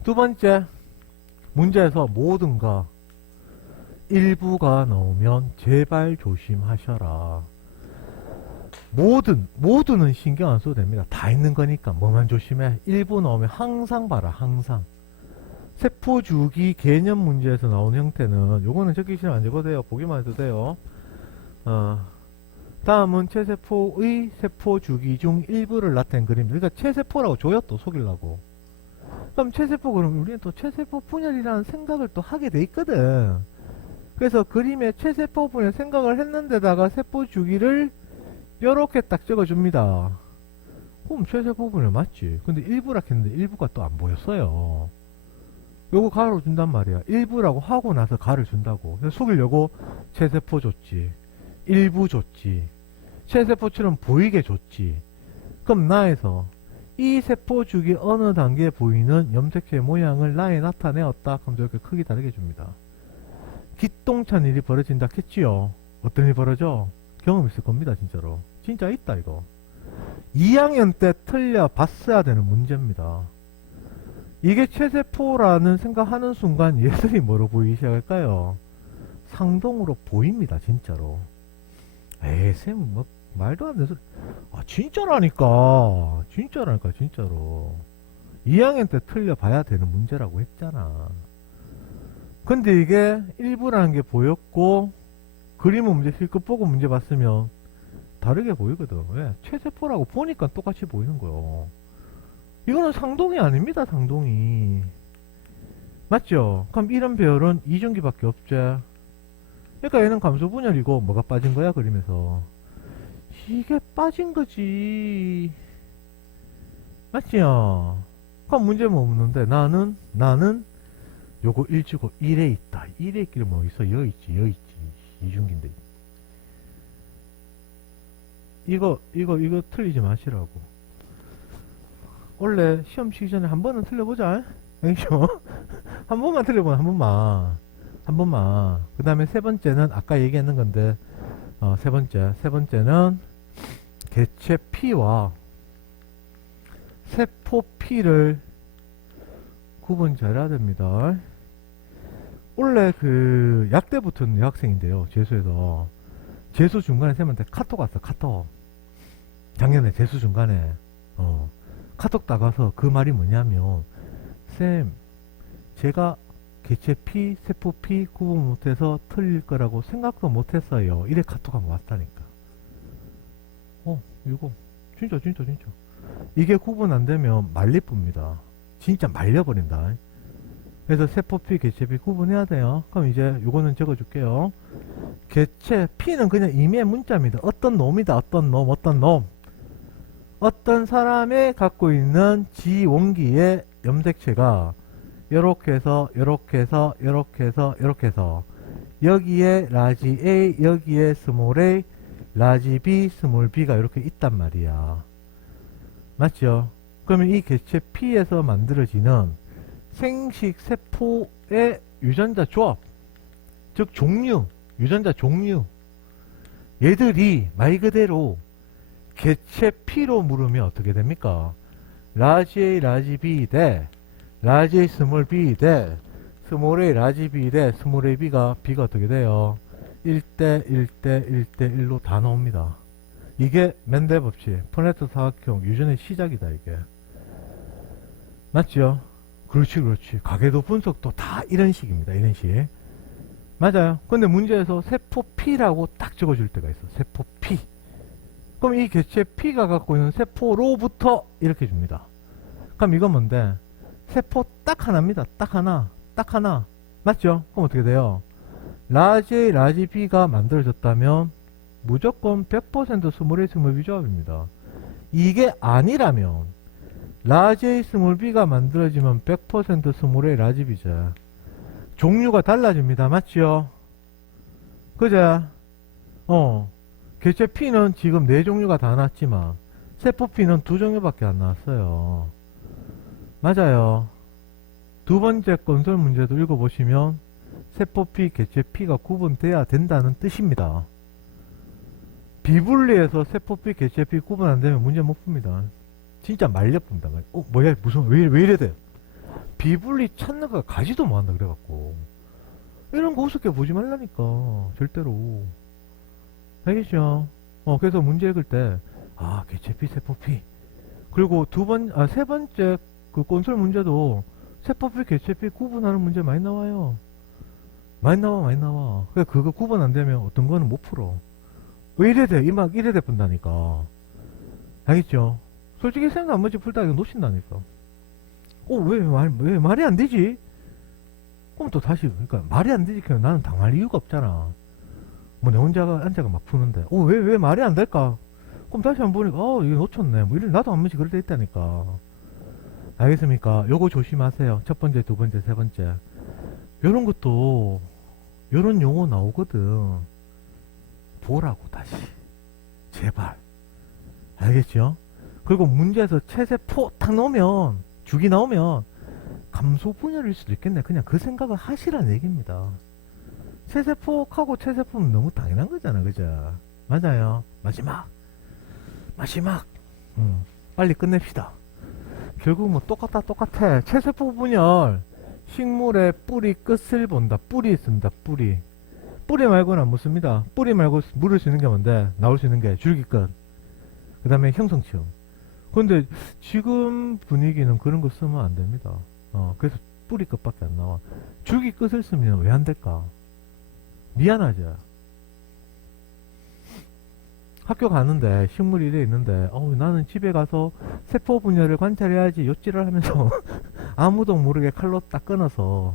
두 번째 문제에서 모든가 일부가 나오면 제발 조심하셔라. 모두는 신경 안 써도 됩니다. 다 있는 거니까 뭐만 조심해. 일부 나오면 항상 봐라. 항상. 세포주기 개념 문제에서 나오는 형태는 요거는 적기시면 안 적어도 돼요. 보기만 해도 돼요. 다음은 체세포의 세포주기 중 일부를 나타낸 그림. 그러니까 체세포라고 줘요. 또 속이려고. 그럼 체세포 그러면 우리는 또 체세포 분열이라는 생각을 또 하게 돼 있거든. 그래서 그림에 체세포 분열 생각을 했는데다가 세포주기를 요렇게 딱 적어줍니다. 그럼 체세포 분열 맞지. 근데 일부라 했는데 일부가 또 안 보였어요. 요거 가로 준단 말이야. 일부라고 하고 나서 가를 준다고. 그래서 속이려고 체세포 줬지. 일부 줬지. 체세포처럼 보이게 줬지. 그럼 나에서 이 세포 주기 어느 단계에 보이는 염색체 모양을 나에 나타내었다. 그럼 이렇게 크기 다르게 줍니다. 기똥찬 일이 벌어진다 했지요. 어떤 일이 벌어져? 경험 있을 겁니다. 진짜로. 진짜 있다 이거. 2학년 때 틀려봤어야 되는 문제입니다. 이게 체세포라는 생각하는 순간 얘들이 뭐로 보이기 시작할까요? 상동으로 보입니다. 진짜로. 에이 쌤 뭐 말도 안 되는 소리. 아 진짜라니까. 진짜로. 2학년 때 틀려봐야 되는 문제라고 했잖아. 근데 이게 일부라는 게 보였고 그림은 문제 실컷 보고 문제 봤으면 다르게 보이거든. 왜? 체세포라고 보니까 똑같이 보이는 거요. 이거는 상동이 아닙니다. 상동이. 맞죠? 그럼 이런 배열은 이중기밖에 없지. 그러니까 얘는 감소 분열이고 뭐가 빠진 거야 그림에서? 이게 빠진 거지. 맞지요? 그럼 문제 뭐 없는데 나는 요거 1주고 1에 있다. 1에 있길 뭐 있어? 여기 있지. 이중기인데. 이거 틀리지 마시라고. 원래 시험 치기 전에 한 번은 틀려보자. 알겠죠? 한 번만 틀려보자. 한 번만. 그 다음에 세 번째는 아까 얘기했는 건데 세 번째는 개체 P와 세포 P를 구분 잘해야 됩니다. 원래 그 약대 붙은 여학생인데요. 재수에서 재수 중간에 쌤한테 카톡 왔어. 카톡. 작년에 재수 중간에 카톡 나가서 그 말이 뭐냐면 쌤 제가 개체 P, 세포 P 구분 못해서 틀릴 거라고 생각도 못했어요. 이래 카톡 한번 왔다니까. 이거 진짜. 이게 구분 안 되면 말리쁩니다. 진짜 말려버린다. 그래서 세포 P, 개체 P 구분해야 돼요. 그럼 이제 요거는 적어줄게요. 개체 P는 그냥 임의 문자입니다. 어떤 놈이다. 어떤 놈. 어떤 사람이 갖고 있는 지원기의 염색체가 요렇게 해서 여기에 라지 A, 여기에 스몰 A, 라지 B, 스몰 B가 이렇게 있단 말이야. 맞죠? 그러면 이 개체 P에서 만들어지는 생식 세포의 유전자 조합, 즉 유전자 종류, 얘들이 말 그대로 개체 P로 물으면 어떻게 됩니까? 라지 A, 라지 B 대 라지 A, 스몰 B 대 스몰 A, 라지 B 대 스몰 A, B가 어떻게 돼요? 1대 1로 다 나옵니다. 이게 맨델 법칙, 퍼네트 사각형 유전의 시작이다 이게. 맞죠? 그렇지. 가계도 분석도 다 이런 식입니다. 이런 식. 맞아요. 근데 문제에서 세포 P라고 딱 적어줄 때가 있어. 세포 P. 그럼 이 개체 P가 갖고 있는 세포로부터 이렇게 줍니다. 그럼 이건 뭔데? 세포 딱 하나입니다. 딱 하나. 맞죠? 그럼 어떻게 돼요? 라지 A, 라지 B가 만들어졌다면 무조건 100% 스몰 A, 스몰 B 조합입니다. 이게 아니라면 라지 A, 스몰 B가 만들어지면 100% 스몰 A, 라지 B죠. 종류가 달라집니다. 맞죠? 그죠? 개체 P는 지금 4종류가 다 나왔지만 세포 P는 2종류밖에 안 나왔어요. 맞아요. 두 번째 건설 문제도 읽어보시면 세포 P, 개체 P가 구분돼야 된다는 뜻입니다. 비분리해서 세포 P, 개체 P 구분 안 되면 문제 못 풉니다. 진짜 말려뿐다. 뭐야, 왜 이래 돼? 비분리 찾는 거 가지도 못한다, 그래갖고. 이런 거 우습게 보지 말라니까. 절대로. 알겠죠? 그래서 문제 읽을 때, 개체피, 세포피. 그리고 세 번째 그 콘솔 문제도 세포피, 개체피 구분하는 문제 많이 나와요. 많이 나와. 그거 구분 안 되면 어떤 거는 못 풀어. 왜 이래 돼? 막 이래 돼 본다니까. 알겠죠? 솔직히 쌤도 한 번씩 풀다가 이거 놓친다니까. 왜 말이 안 되지? 그럼 또 다시, 그러니까 말이 안 되지. 그냥 나는 당할 이유가 없잖아. 뭐 내 혼자가 앉아가 막 푸는데, 왜 말이 안 될까? 그럼 다시 한번 보니까, 이거 놓쳤네. 뭐 이래, 나도 한 번씩 그럴 때 있다니까. 알겠습니까? 요거 조심하세요. 첫 번째, 두 번째, 세 번째. 요런 것도, 요런 용어 나오거든. 보라고, 다시. 제발. 알겠죠? 그리고 문제에서 체세포 탁 넣으면, 주기 나오면, 감소 분열일 수도 있겠네. 그냥 그 생각을 하시라는 얘기입니다. 체세포하고 체세포는 너무 당연한 거잖아. 그죠? 맞아요. 마지막. 빨리 끝냅시다. 결국 뭐 똑같아. 체세포 분열. 식물의 뿌리 끝을 본다. 뿌리 있습니다. 뿌리 말고는 안 묻습니다. 뿌리 말고 물을 수 있는 게 뭔데? 나올 수 있는 게 줄기 끝. 그 다음에 형성층. 근데 지금 분위기는 그런 거 쓰면 안 됩니다. 그래서 뿌리 끝밖에 안 나와. 줄기 끝을 쓰면 왜 안 될까? 미안하죠. 학교 가는데 식물이 이래 있는데 나는 집에 가서 세포 분열을 관찰해야지 요찌를 하면서 아무도 모르게 칼로 딱 끊어서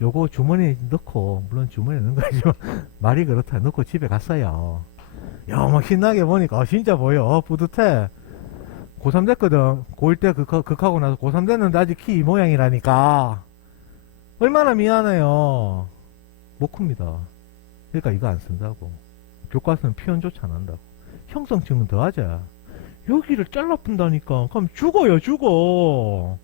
요거 주머니에 넣고, 물론 주머니에 넣는 거지만 말이 그렇다, 넣고 집에 갔어요. 막 신나게 보니까 진짜 보여. 뿌듯해. 고3 됐거든. 고1 때 극하고 나서 고3 됐는데 아직 키 이 모양이라니까 얼마나 미안해요. 못 큽니다. 그러니까 이거 안 쓴다고. 교과서는 표현조차 안 한다고. 형성층은 더 하자. 여기를 잘라푼다니까. 그럼 죽어.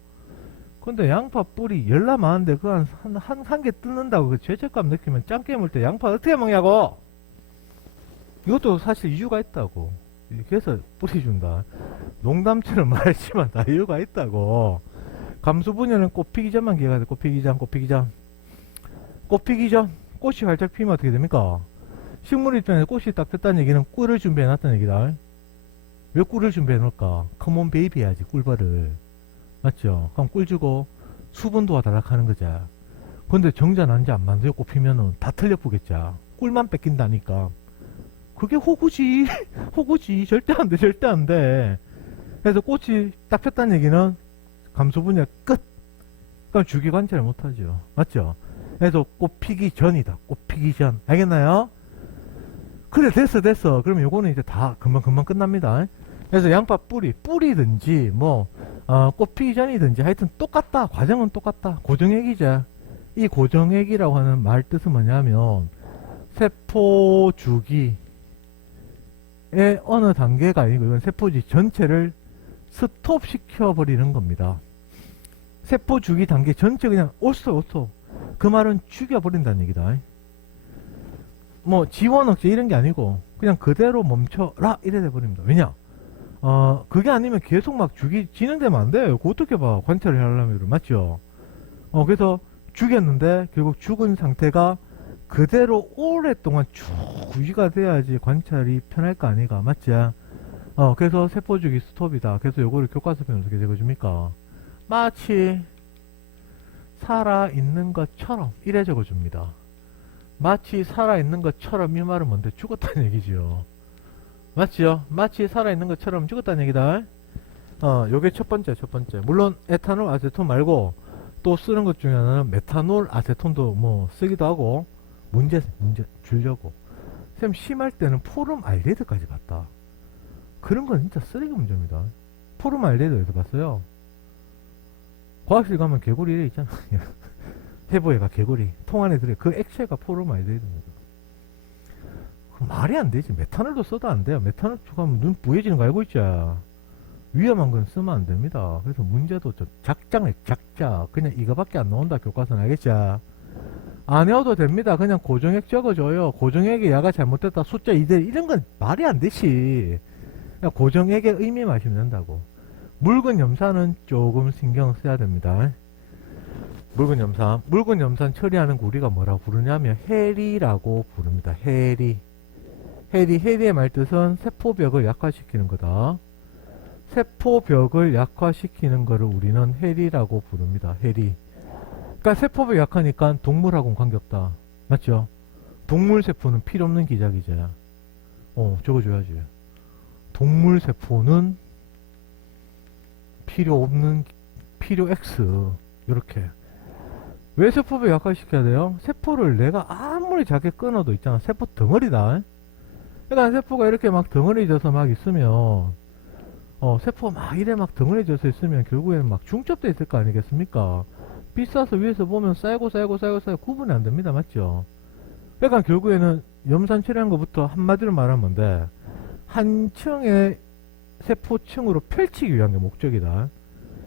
근데 양파 뿌리 열나 많은데 그거 한 개 뜯는다고 그 죄책감 느끼면 짱 깨물 때 양파 어떻게 먹냐고. 이것도 사실 이유가 있다고. 그래서 뿌리 준다. 농담처럼 말했지만 다 이유가 있다고. 감수 분야는 꽃피기 전만 기회가 돼. 꽃피기 전. 꽃이 활짝 피면 어떻게 됩니까? 식물 입장에서 꽃이 딱 폈다는 얘기는 꿀을 준비해 놨다는 얘기다. 왜 꿀을 준비해 놓을까? 컴온 베이비 해야지, 꿀벌을. 맞죠? 그럼 꿀 주고 수분도와 다락하는 거죠. 근데 정자 난자 안 만들고 꽃 피면은 다 틀려보겠죠. 꿀만 뺏긴다니까. 그게 호구지. 절대 안 돼. 그래서 꽃이 딱 폈다는 얘기는 감수 분야 끝. 그럼 주기 관찰을 못 하죠. 맞죠? 그래서 꽃 피기 전이다. 꽃 피기 전. 알겠나요? 그래, 됐어. 그러면 요거는 이제 다 금방 끝납니다. 그래서 양파 뿌리든지, 꽃 피기 전이든지 하여튼 똑같다. 과정은 똑같다. 고정액이죠. 이 고정액이라고 하는 말 뜻은 뭐냐면, 세포 주기의 어느 단계가 아니고, 이건 세포지 전체를 스톱 시켜버리는 겁니다. 세포 주기 단계 전체 그냥 올소. 그 말은 죽여버린다는 얘기다. 지원 억제 이런 게 아니고 그냥 그대로 멈춰라 이래 돼버립니다. 왜냐? 그게 아니면 계속 막 진행되면 안 돼요. 그거 어떻게 봐. 관찰을 하려면. 맞죠? 그래서 죽였는데 결국 죽은 상태가 그대로 오랫동안 쭉 유지가 돼야지 관찰이 편할 거 아니가. 맞지? 그래서 세포 주기 스톱이다. 그래서 요거를 교과서표는 어떻게 적어줍니까? 마치 살아있는 것처럼 이래 적어줍니다. 마치 살아있는 것처럼 이 말은 뭔데? 죽었다는 얘기죠. 맞죠? 마치 살아있는 것처럼 죽었다는 얘기다. 요게 첫 번째. 물론 에탄올, 아세톤 말고 또 쓰는 것 중에 하나는 메탄올, 아세톤도 쓰기도 하고 문제 주려고. 쌤 심할 때는 포름알데히드까지 봤다. 그런 건 진짜 쓰레기 문제입니다. 포름알데히드 어디서 봤어요? 과학실 가면 개구리 이래 있잖아. 해보에가 개구리 통 안에 들어. 그 액체가 포름알데히드입니다. 말이 안 되지. 메탄올도 써도 안 돼요. 메탄올 추가하면 눈 부해지는 거 알고 있죠. 위험한 건 쓰면 안 됩니다. 그래서 문제도 좀 작작 그냥 이거밖에 안 나온다. 교과서는. 알겠죠? 안 외워도 됩니다. 그냥 고정액 적어줘요. 고정액이 야가 잘못됐다. 숫자 2대 이런 건 말이 안 되지. 그냥 고정액의 의미만 아시면 된다고. 묽은 염산은 조금 신경 써야 됩니다. 묽은 염산. 묽은 염산 처리하는 거 우리가 뭐라고 부르냐면 해리라고 부릅니다. 해리. 해리의 말뜻은 세포벽을 약화시키는 거다. 세포벽을 약화시키는 거를 우리는 해리라고 부릅니다. 해리. 그러니까 세포벽 약하니까 동물하고는 관계없다. 맞죠? 동물 세포는 필요 없는 기자기자야. 적어줘야지. 동물 세포는 필요 없는, 필요 X. 이렇게. 왜 세포벽 약화시켜야 돼요? 세포를 내가 아무리 작게 끊어도 있잖아. 세포 덩어리다. 그러니까 세포가 이렇게 막 덩어리져서 막 있으면, 세포가 막 이래 막 덩어리져서 있으면 결국에는 막 중첩돼 있을 거 아니겠습니까? 비싸서 위에서 보면 쌓이고 구분이 안 됩니다. 맞죠? 그러니까 결국에는 염산 처리한 것부터 한마디로 말하면 뭔데? 한 층의 세포층으로 펼치기 위한 게 목적이다.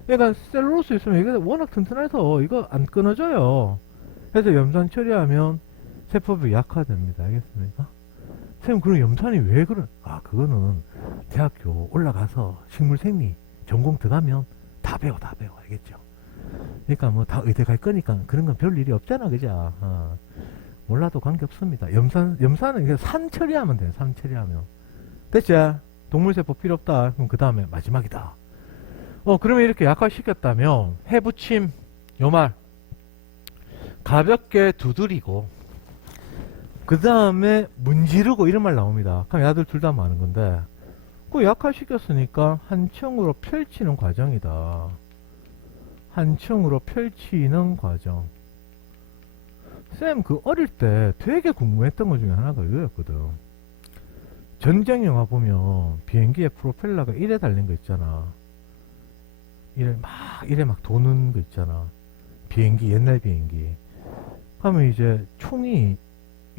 그러니까 셀룰로스 있으면 이게 워낙 튼튼해서 이거 안 끊어져요. 그래서 염산 처리하면 세포벽이 약화됩니다. 알겠습니까? 선생님, 그럼 염산이 왜 그런? 그거는 대학교 올라가서 식물생리 전공 들어가면 다 배워. 알겠죠? 그러니까 뭐 다 의대 갈 거니까 그런 건 별 일이 없잖아. 그죠? 몰라도 관계없습니다. 염산은 그냥 산 처리하면 돼요. 산 처리하면. 됐지? 동물세포 필요 없다. 그럼 그 다음에 마지막이다. 그러면 이렇게 약화시켰다면 해부침, 요 말 가볍게 두드리고 그 다음에 문지르고 이런 말 나옵니다. 그럼 야들 둘 다 많은 건데 그 약화시켰으니까 한 층으로 펼치는 과정이다. 한 층으로 펼치는 과정. 쌤, 그 어릴 때 되게 궁금했던 것 중에 하나가 이거였거든. 전쟁 영화 보면 비행기에 프로펠러가 이래 달린 거 있잖아. 이래 막 도는 거 있잖아. 비행기, 옛날 비행기. 그러면 이제 총이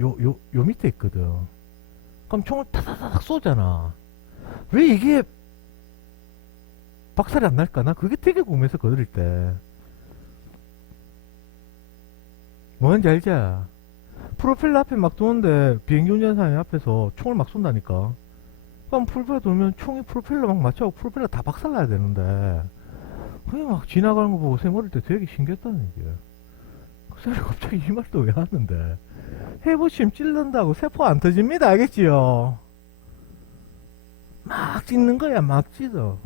요 밑에 있거든. 그럼 총을 타다닥 쏘잖아. 왜 이게 박살이 안 날까? 나 그게 되게 궁금해서 어릴 때. 뭔지 알지? 프로펠러 앞에 막 도는데 비행기 운전사님 앞에서 총을 막 쏜다니까. 그럼 프로펠러 돌면 총이 프로펠러 막 맞춰고 프로펠러 다 박살나야 되는데 그냥 막 지나가는 거 보고 쌤 어릴 때 되게 신기했다는 얘기야. 그 사람이 갑자기 이 말도 왜 하는데? 해부침 찔른다고 세포 안 터집니다. 알겠지요? 막 찍는 거야. 막 찢어.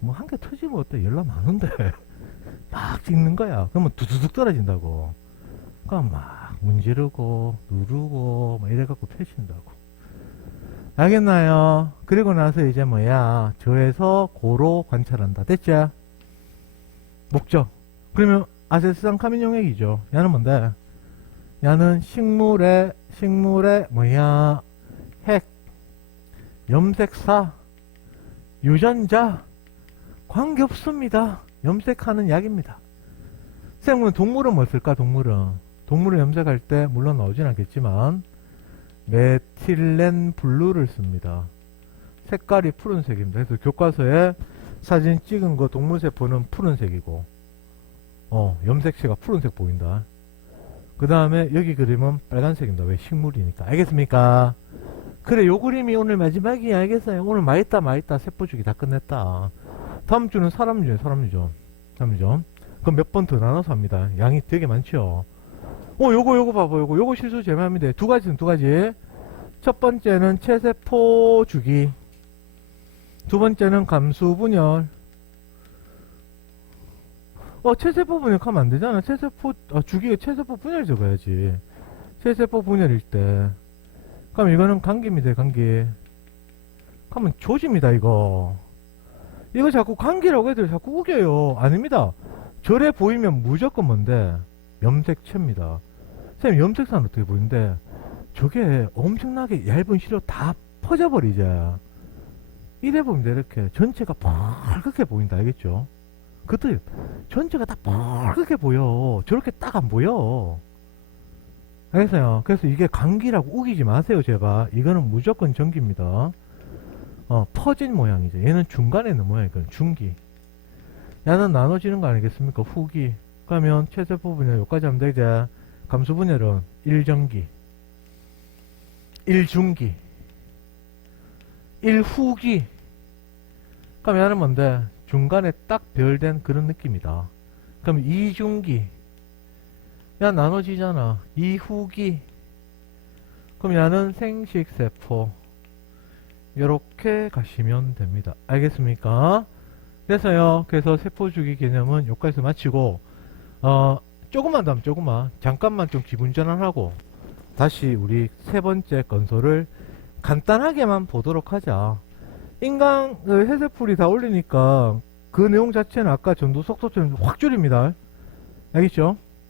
뭐 한 개 터지면 어때? 연락 많은데. 막 찍는 거야. 그러면 두두둑 떨어진다고. 그럼 막 문지르고 누르고 막 이래갖고 펴신다고. 알겠나요? 그리고 나서 이제 뭐야? 저에서 고로 관찰한다. 됐죠? 목적. 그러면 아세트산 카민 용액이죠. 얘는 뭔데? 얘는 식물의 뭐야? 핵, 염색사, 유전자 관계없습니다. 염색하는 약입니다. 쌤은 동물은 뭐 쓸까? 동물을 염색할 때 물론 나오진 않겠지만 메틸렌 블루를 씁니다. 색깔이 푸른색입니다. 그래서 교과서에 사진 찍은 거 동물세포는 푸른색이고 염색체가 푸른색 보인다. 그 다음에 여기 그림은 빨간색입니다. 왜? 식물이니까. 알겠습니까? 그래, 요 그림이 오늘 마지막이야. 알겠어요? 오늘 많이있다 세포주기 다 끝냈다. 다음 주는 사람이죠. 그럼 몇 번 더 나눠서 합니다. 양이 되게 많죠. 요거 봐봐. 요거 실수 제외합니다. 두 가지. 첫 번째는 체세포 주기. 두 번째는 감수 분열. 체세포 분열하면 안 되잖아. 주기가 체세포 분열 적어야지. 체세포 분열일 때. 그럼 이거는 감기입니다. 감기. 그러면 조집니다. 이거 자꾸 감기라고 애들 자꾸 우겨요. 아닙니다. 절에 보이면 무조건 뭔데? 염색체입니다. 선생님, 염색사는 어떻게 보이는데? 저게 엄청나게 얇은 실로 다 퍼져버리자. 이래 보면 이렇게 전체가 빨갛게 보인다. 알겠죠? 그것도 전체가 다 빨갛게 보여. 저렇게 딱 안 보여. 알겠어요? 그래서 이게 감기라고 우기지 마세요. 제발. 이거는 무조건 전기입니다. 퍼진 모양이죠. 얘는 중간에 있는 모양이거든. 중기. 얘는 나눠지는 거 아니겠습니까? 후기. 그러면 체세포 분열 여기까지 하면 되죠. 감수 분열은 1전기, 1중기, 1후기. 그럼 얘는 뭔데? 중간에 딱 배열된 그런 느낌이다. 그럼 2중기, 야 나눠지잖아. 이후기. 그럼 야는 생식세포. 요렇게 가시면 됩니다. 알겠습니까? 그래서요. 그래서 세포주기 개념은 여기까지 마치고 조금만 더 하면 조금만 잠깐만 좀 기분 전환하고 다시 우리 세 번째 건설을 간단하게만 보도록 하자. 인간 그 해세풀이 다 올리니까 그 내용 자체는 아까 전도 속도처럼 확 줄입니다. 알겠죠?